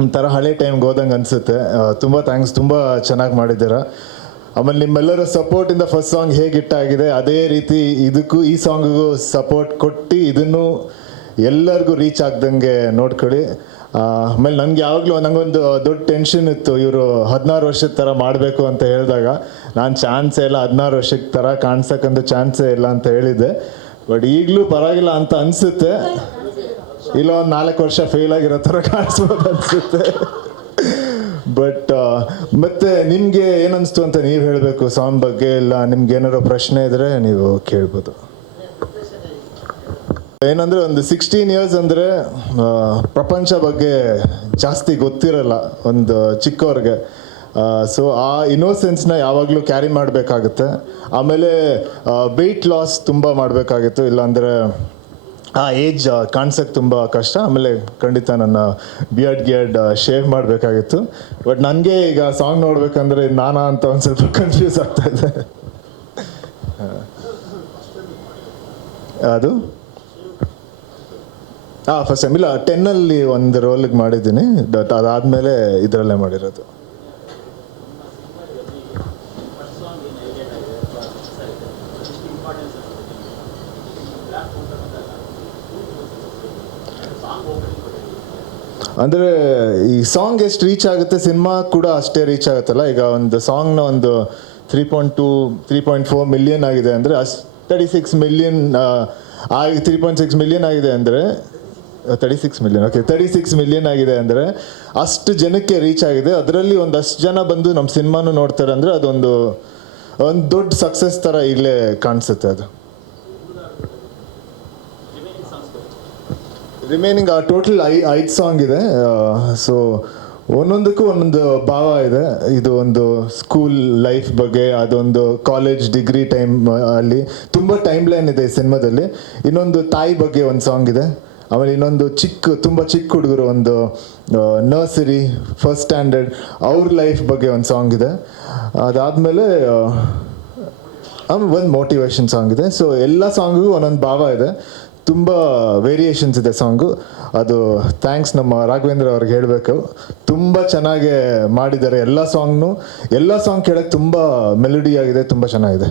ಒಂಥರ ಹಳೆ ಟೈಮ್ಗೆ ಹೋದಂಗೆ ಅನಿಸುತ್ತೆ. ತುಂಬ ಥ್ಯಾಂಕ್ಸ್, ತುಂಬ ಚೆನ್ನಾಗಿ ಮಾಡಿದ್ದೀರಾ. ಆಮೇಲೆ ನಿಮ್ಮೆಲ್ಲರ ಸಪೋರ್ಟಿಂದ ಫಸ್ಟ್ ಸಾಂಗ್ ಹೇಗೆ ಹಿಟ್ಟಾಗಿದೆ ಅದೇ ರೀತಿ ಇದಕ್ಕೂ ಈ ಸಾಂಗಿಗೂ ಸಪೋರ್ಟ್ ಕೊಟ್ಟು ಇದನ್ನು ಎಲ್ಲರಿಗೂ ರೀಚ್ ಆಗ್ದಂಗೆ ನೋಡ್ಕೊಳ್ಳಿ. ಆಮೇಲೆ ನನಗೆ ಯಾವಾಗಲೂ ನನಗೊಂದು ದೊಡ್ಡ ಟೆನ್ಷನ್ ಇತ್ತು, ಇವರು 16 ವರ್ಷದ ಥರ ಮಾಡಬೇಕು ಅಂತ ಹೇಳಿದಾಗ ನಾನು ಚಾನ್ಸೇ ಇಲ್ಲ, 16 ವರ್ಷದ ಥರ ಕಾಣ್ಸಕ್ಕಂತ ಚಾನ್ಸೇ ಇಲ್ಲ ಅಂತ ಹೇಳಿದ್ದೆ. ಬಟ್ ಈಗಲೂ ಪರವಾಗಿಲ್ಲ ಅಂತ ಅನಿಸುತ್ತೆ. ಇಲ್ಲ ಒಂದು 4 ವರ್ಷ ಫೇಲ್ ಆಗಿರೋ ಥರ ಕಾಣಿಸ್ಬೋದು ಅನಿಸುತ್ತೆ. ಬಟ್ ಮತ್ತೆ ನಿಮಗೆ ಏನನ್ನಿಸ್ತು ಅಂತ ನೀವು ಹೇಳಬೇಕು ಸಾಂಗ್ ಬಗ್ಗೆ. ಇಲ್ಲ ನಿಮ್ಗೆ ಏನಾರೋ ಪ್ರಶ್ನೆ ಇದ್ದರೆ ನೀವು ಕೇಳ್ಬೋದು. ಏನಂದರೆ ಒಂದು 16 ಇಯರ್ಸ್ ಅಂದರೆ ಪ್ರಪಂಚ ಬಗ್ಗೆ ಜಾಸ್ತಿ ಗೊತ್ತಿರಲ್ಲ ಒಂದು ಚಿಕ್ಕವ್ರಿಗೆ. ಸೊ ಆ ಇನ್ನೋಸೆನ್ಸ್ನ ಯಾವಾಗಲೂ ಕ್ಯಾರಿ ಮಾಡಬೇಕಾಗುತ್ತೆ. ಆಮೇಲೆ ವೆಯ್ಟ್ ಲಾಸ್ ತುಂಬ ಮಾಡಬೇಕಾಗಿತ್ತು, ಇಲ್ಲಾಂದರೆ ಆ ಏಜ್ ಕಾಣ್ಸೋಕ್ಕೆ ತುಂಬ ಕಷ್ಟ. ಆಮೇಲೆ ಖಂಡಿತ ನನ್ನ ಬಿಯರ್ಡ್ ಶೇವ್ ಮಾಡಬೇಕಾಗಿತ್ತು. ಬಟ್ ನನಗೆ ಈಗ ಸಾಂಗ್ ನೋಡ್ಬೇಕಂದ್ರೆ ನಾನಾ ಅಂತ ಒಂದು ಸ್ವಲ್ಪ ಕನ್ಫ್ಯೂಸ್ ಆಗ್ತಾಯಿದೆ. ಅದು ಫಸ್ಟ್ ಟೈಮ್ ಇಲ್ಲ 10ಅಲ್ಲಿ ಒಂದು ರೋಲಿಗೆ ಮಾಡಿದ್ದೀನಿ. ಬಟ್ ಅದಾದಮೇಲೆ ಇದರಲ್ಲೇ ಮಾಡಿರೋದು. ಅಂದರೆ ಈ ಸಾಂಗ್ ಎಷ್ಟು ರೀಚ್ ಆಗುತ್ತೆ ಸಿನಿಮಾ ಕೂಡ ಅಷ್ಟೇ ರೀಚ್ ಆಗುತ್ತಲ್ಲ. ಈಗ ಒಂದು ಸಾಂಗ್ನ ಒಂದು 3.4 ಮಿಲಿಯನ್ ಆಗಿದೆ ಅಂದರೆ 36 ಮಿಲಿಯನ್ 3.6 ಮಿಲಿಯನ್ ಆಗಿದೆ ಅಂದರೆ 36 ಮಿಲಿಯನ್ ಓಕೆ 36 ಮಿಲಿಯನ್ ಆಗಿದೆ ಅಂದರೆ ಅಷ್ಟು ಜನಕ್ಕೆ ರೀಚ್ ಆಗಿದೆ. ಅದರಲ್ಲಿ ಒಂದಷ್ಟು ಜನ ಬಂದು ನಮ್ಮ ಸಿನಿಮಾನು ನೋಡ್ತಾರೆ ಅಂದರೆ ಅದೊಂದು ದೊಡ್ಡ ಸಕ್ಸಸ್ ಥರ ಇಲ್ಲೇ ಕಾಣಿಸುತ್ತೆ. ಅದು ರಿಮೈನಿಂಗ್ ಟೋಟಲ್ 5 ಸಾಂಗ್ ಇದೆ. ಸೊ ಒಂದೊಂದಕ್ಕೂ ಒಂದೊಂದು ಭಾವ ಇದೆ. ಇದು ಒಂದು ಸ್ಕೂಲ್ ಲೈಫ್ ಬಗ್ಗೆ, ಅದೊಂದು ಕಾಲೇಜ್ ಡಿಗ್ರಿ ಟೈಮ್ ಅಲ್ಲಿ ತುಂಬ ಟೈಮ್ ಲೈನ್ ಇದೆ ಈ ಸಿನಿಮಾದಲ್ಲಿ. ಇನ್ನೊಂದು ತಾಯಿ ಬಗ್ಗೆ ಒಂದು ಸಾಂಗ್ ಇದೆ. ಆಮೇಲೆ ಇನ್ನೊಂದು ತುಂಬ ಚಿಕ್ಕ ಹುಡುಗರು ಒಂದು ನರ್ಸರಿ ಫಸ್ಟ್ ಸ್ಟ್ಯಾಂಡರ್ಡ್ ಅವ್ರ ಲೈಫ್ ಬಗ್ಗೆ ಒಂದು ಸಾಂಗ್ ಇದೆ. ಅದಾದಮೇಲೆ ಒಂದು ಮೋಟಿವೇಶನ್ ಸಾಂಗ್ ಇದೆ. ಸೊ ಎಲ್ಲ ಸಾಂಗಿಗೂ ಒಂದೊಂದು ಭಾವ ಇದೆ, ತುಂಬ ವೇರಿಯೇಷನ್ಸ್ ಇದೆ ಸಾಂಗು. ಅದು ಥ್ಯಾಂಕ್ಸ್ ನಮ್ಮ ರಾಘವೇಂದ್ರ ಅವ್ರಿಗೆ ಹೇಳಬೇಕು. ತುಂಬ ಚೆನ್ನಾಗಿ ಮಾಡಿದ್ದಾರೆ ಎಲ್ಲ ಸಾಂಗ್ ಕೇಳೋಕ್ಕೆ ತುಂಬ ಮೆಲೋಡಿ ಆಗಿದೆ, ತುಂಬ ಚೆನ್ನಾಗಿದೆ.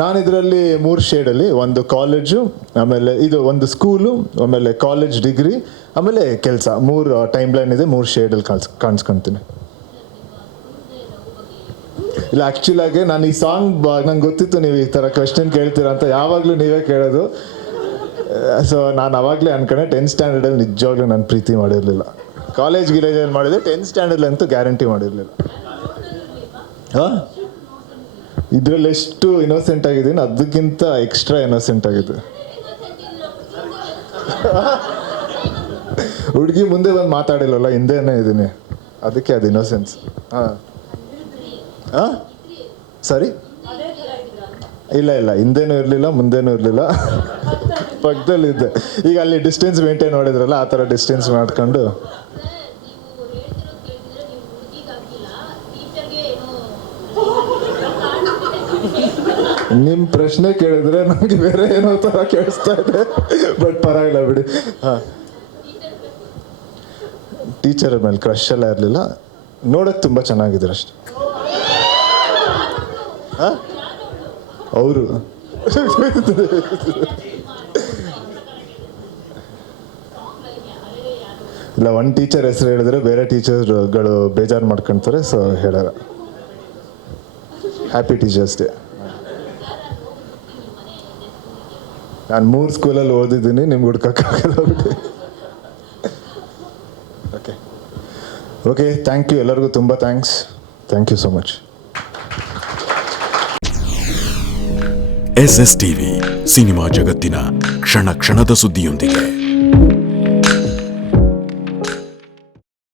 ನಾನಿದರಲ್ಲಿ 3 ಶೇಡಲ್ಲಿ, ಒಂದು ಕಾಲೇಜು, ಆಮೇಲೆ ಇದು ಒಂದು ಸ್ಕೂಲು, ಆಮೇಲೆ ಕಾಲೇಜ್ ಡಿಗ್ರಿ, ಆಮೇಲೆ ಕೆಲಸ, 3 ಟೈಮ್ ಲೈನ್ ಇದೆ. 3 ಶೇಡಲ್ಲಿ ಕಾಣಿಸ್ಕೊತೀನಿ. ಇಲ್ಲ ಆ್ಯಕ್ಚುಲಾಗಿ ನಾನು ಈ ಸಾಂಗ್ ನಂಗೆ ಗೊತ್ತಿತ್ತು ನೀವು ಈ ಥರ ಕ್ವೆಶ್ಚನ್ ಕೇಳ್ತೀರಾ ಅಂತ. ಯಾವಾಗಲೂ ನೀವೇ ಕೇಳೋದು. ಸೊ ನಾನು ಅವಾಗಲೇ ಅನ್ಕೊಂಡೆ 10th ಸ್ಟ್ಯಾಂಡರ್ಡಲ್ಲಿ ನಿಜವಾಗ್ಲೂ ನಾನು ಪ್ರೀತಿ ಮಾಡಿರಲಿಲ್ಲ. ಗಿಲೇಜಲ್ಲಿ ಮಾಡಿದೆ, 10th ಸ್ಟ್ಯಾಂಡರ್ಡಲ್ಲಿ ಅಂತೂ ಗ್ಯಾರಂಟಿ ಮಾಡಿರಲಿಲ್ಲ. ಇದರಲ್ಲಿ ಎಷ್ಟು ಇನ್ನೋಸೆಂಟ್ ಆಗಿದ್ದೀನಿ ಅದಕ್ಕಿಂತ ಎಕ್ಸ್ಟ್ರಾ ಇನ್ನೋಸೆಂಟ್ ಆಗಿದೆ. ಹುಡುಗಿ ಮುಂದೆ ಬಂದು ಮಾತಾಡಿಲ್ಲಲ್ಲ, ಹಿಂದೆನೇ ಇದ್ದೀನಿ, ಅದಕ್ಕೆ ಅದು ಇನ್ನೋಸೆನ್ಸ್. ಸರಿ, ಇಲ್ಲ ಹಿಂದೇನೂ ಇರಲಿಲ್ಲ ಮುಂದೇನೂ ಇರಲಿಲ್ಲ, ಪಕ್ಕದಲ್ಲಿದ್ದೆ. ಈಗ ಅಲ್ಲಿ ಡಿಸ್ಟೆನ್ಸ್ ಮೇಂಟೈನ್ ಮಾಡಿದ್ರಲ್ಲ, ಆ ಥರ ಡಿಸ್ಟೆನ್ಸ್ ಮಾಡ್ಕೊಂಡು. ನಿಮ್ಮ ಪ್ರಶ್ನೆ ಕೇಳಿದ್ರೆ ನನಗೆ ಬೇರೆ ಏನೋ ಥರ ಕೇಳಿಸ್ತಾ ಇದೆ. ಬಟ್ ಪರವಾಗಿಲ್ಲ ಬಿಡಿ. ಟೀಚರ್ ಮೇಲೆ ಕ್ರಶ್ ಎಲ್ಲ ಇರಲಿಲ್ಲ, ನೋಡೋಕ್ಕೆ ತುಂಬ ಚೆನ್ನಾಗಿದ್ರು ಅಷ್ಟೆ. ಅವರು ಇಲ್ಲ, ಒಂದು ಟೀಚರ್ ಹೆಸರು ಹೇಳಿದ್ರೆ ಬೇರೆ ಟೀಚರ್ಗಳು ಬೇಜಾರು ಮಾಡ್ಕೊಳ್ತಾರೆ. ಸೊ ಹೇಳೋಣ, ಹ್ಯಾಪಿ ಟೀಚರ್ಸ್ ಡೇ. ನಾನು 3 ಸ್ಕೂಲಲ್ಲಿ ಓದಿದ್ದೀನಿ, ನಿಮ್ಗೆ ಹುಡ್ಕೋಕ್ಕಾಗಲ್ಲ ಬಿಡಿ. ಓಕೆ ಥ್ಯಾಂಕ್ ಯು ಎಲ್ಲರಿಗೂ, ತುಂಬ thanks. Thank you so much. SS TV, cinema ಜಗತ್ತಿನ ಕ್ಷಣ ಕ್ಷಣದ ಸುದ್ದಿಯೊಂದಿಗೆ.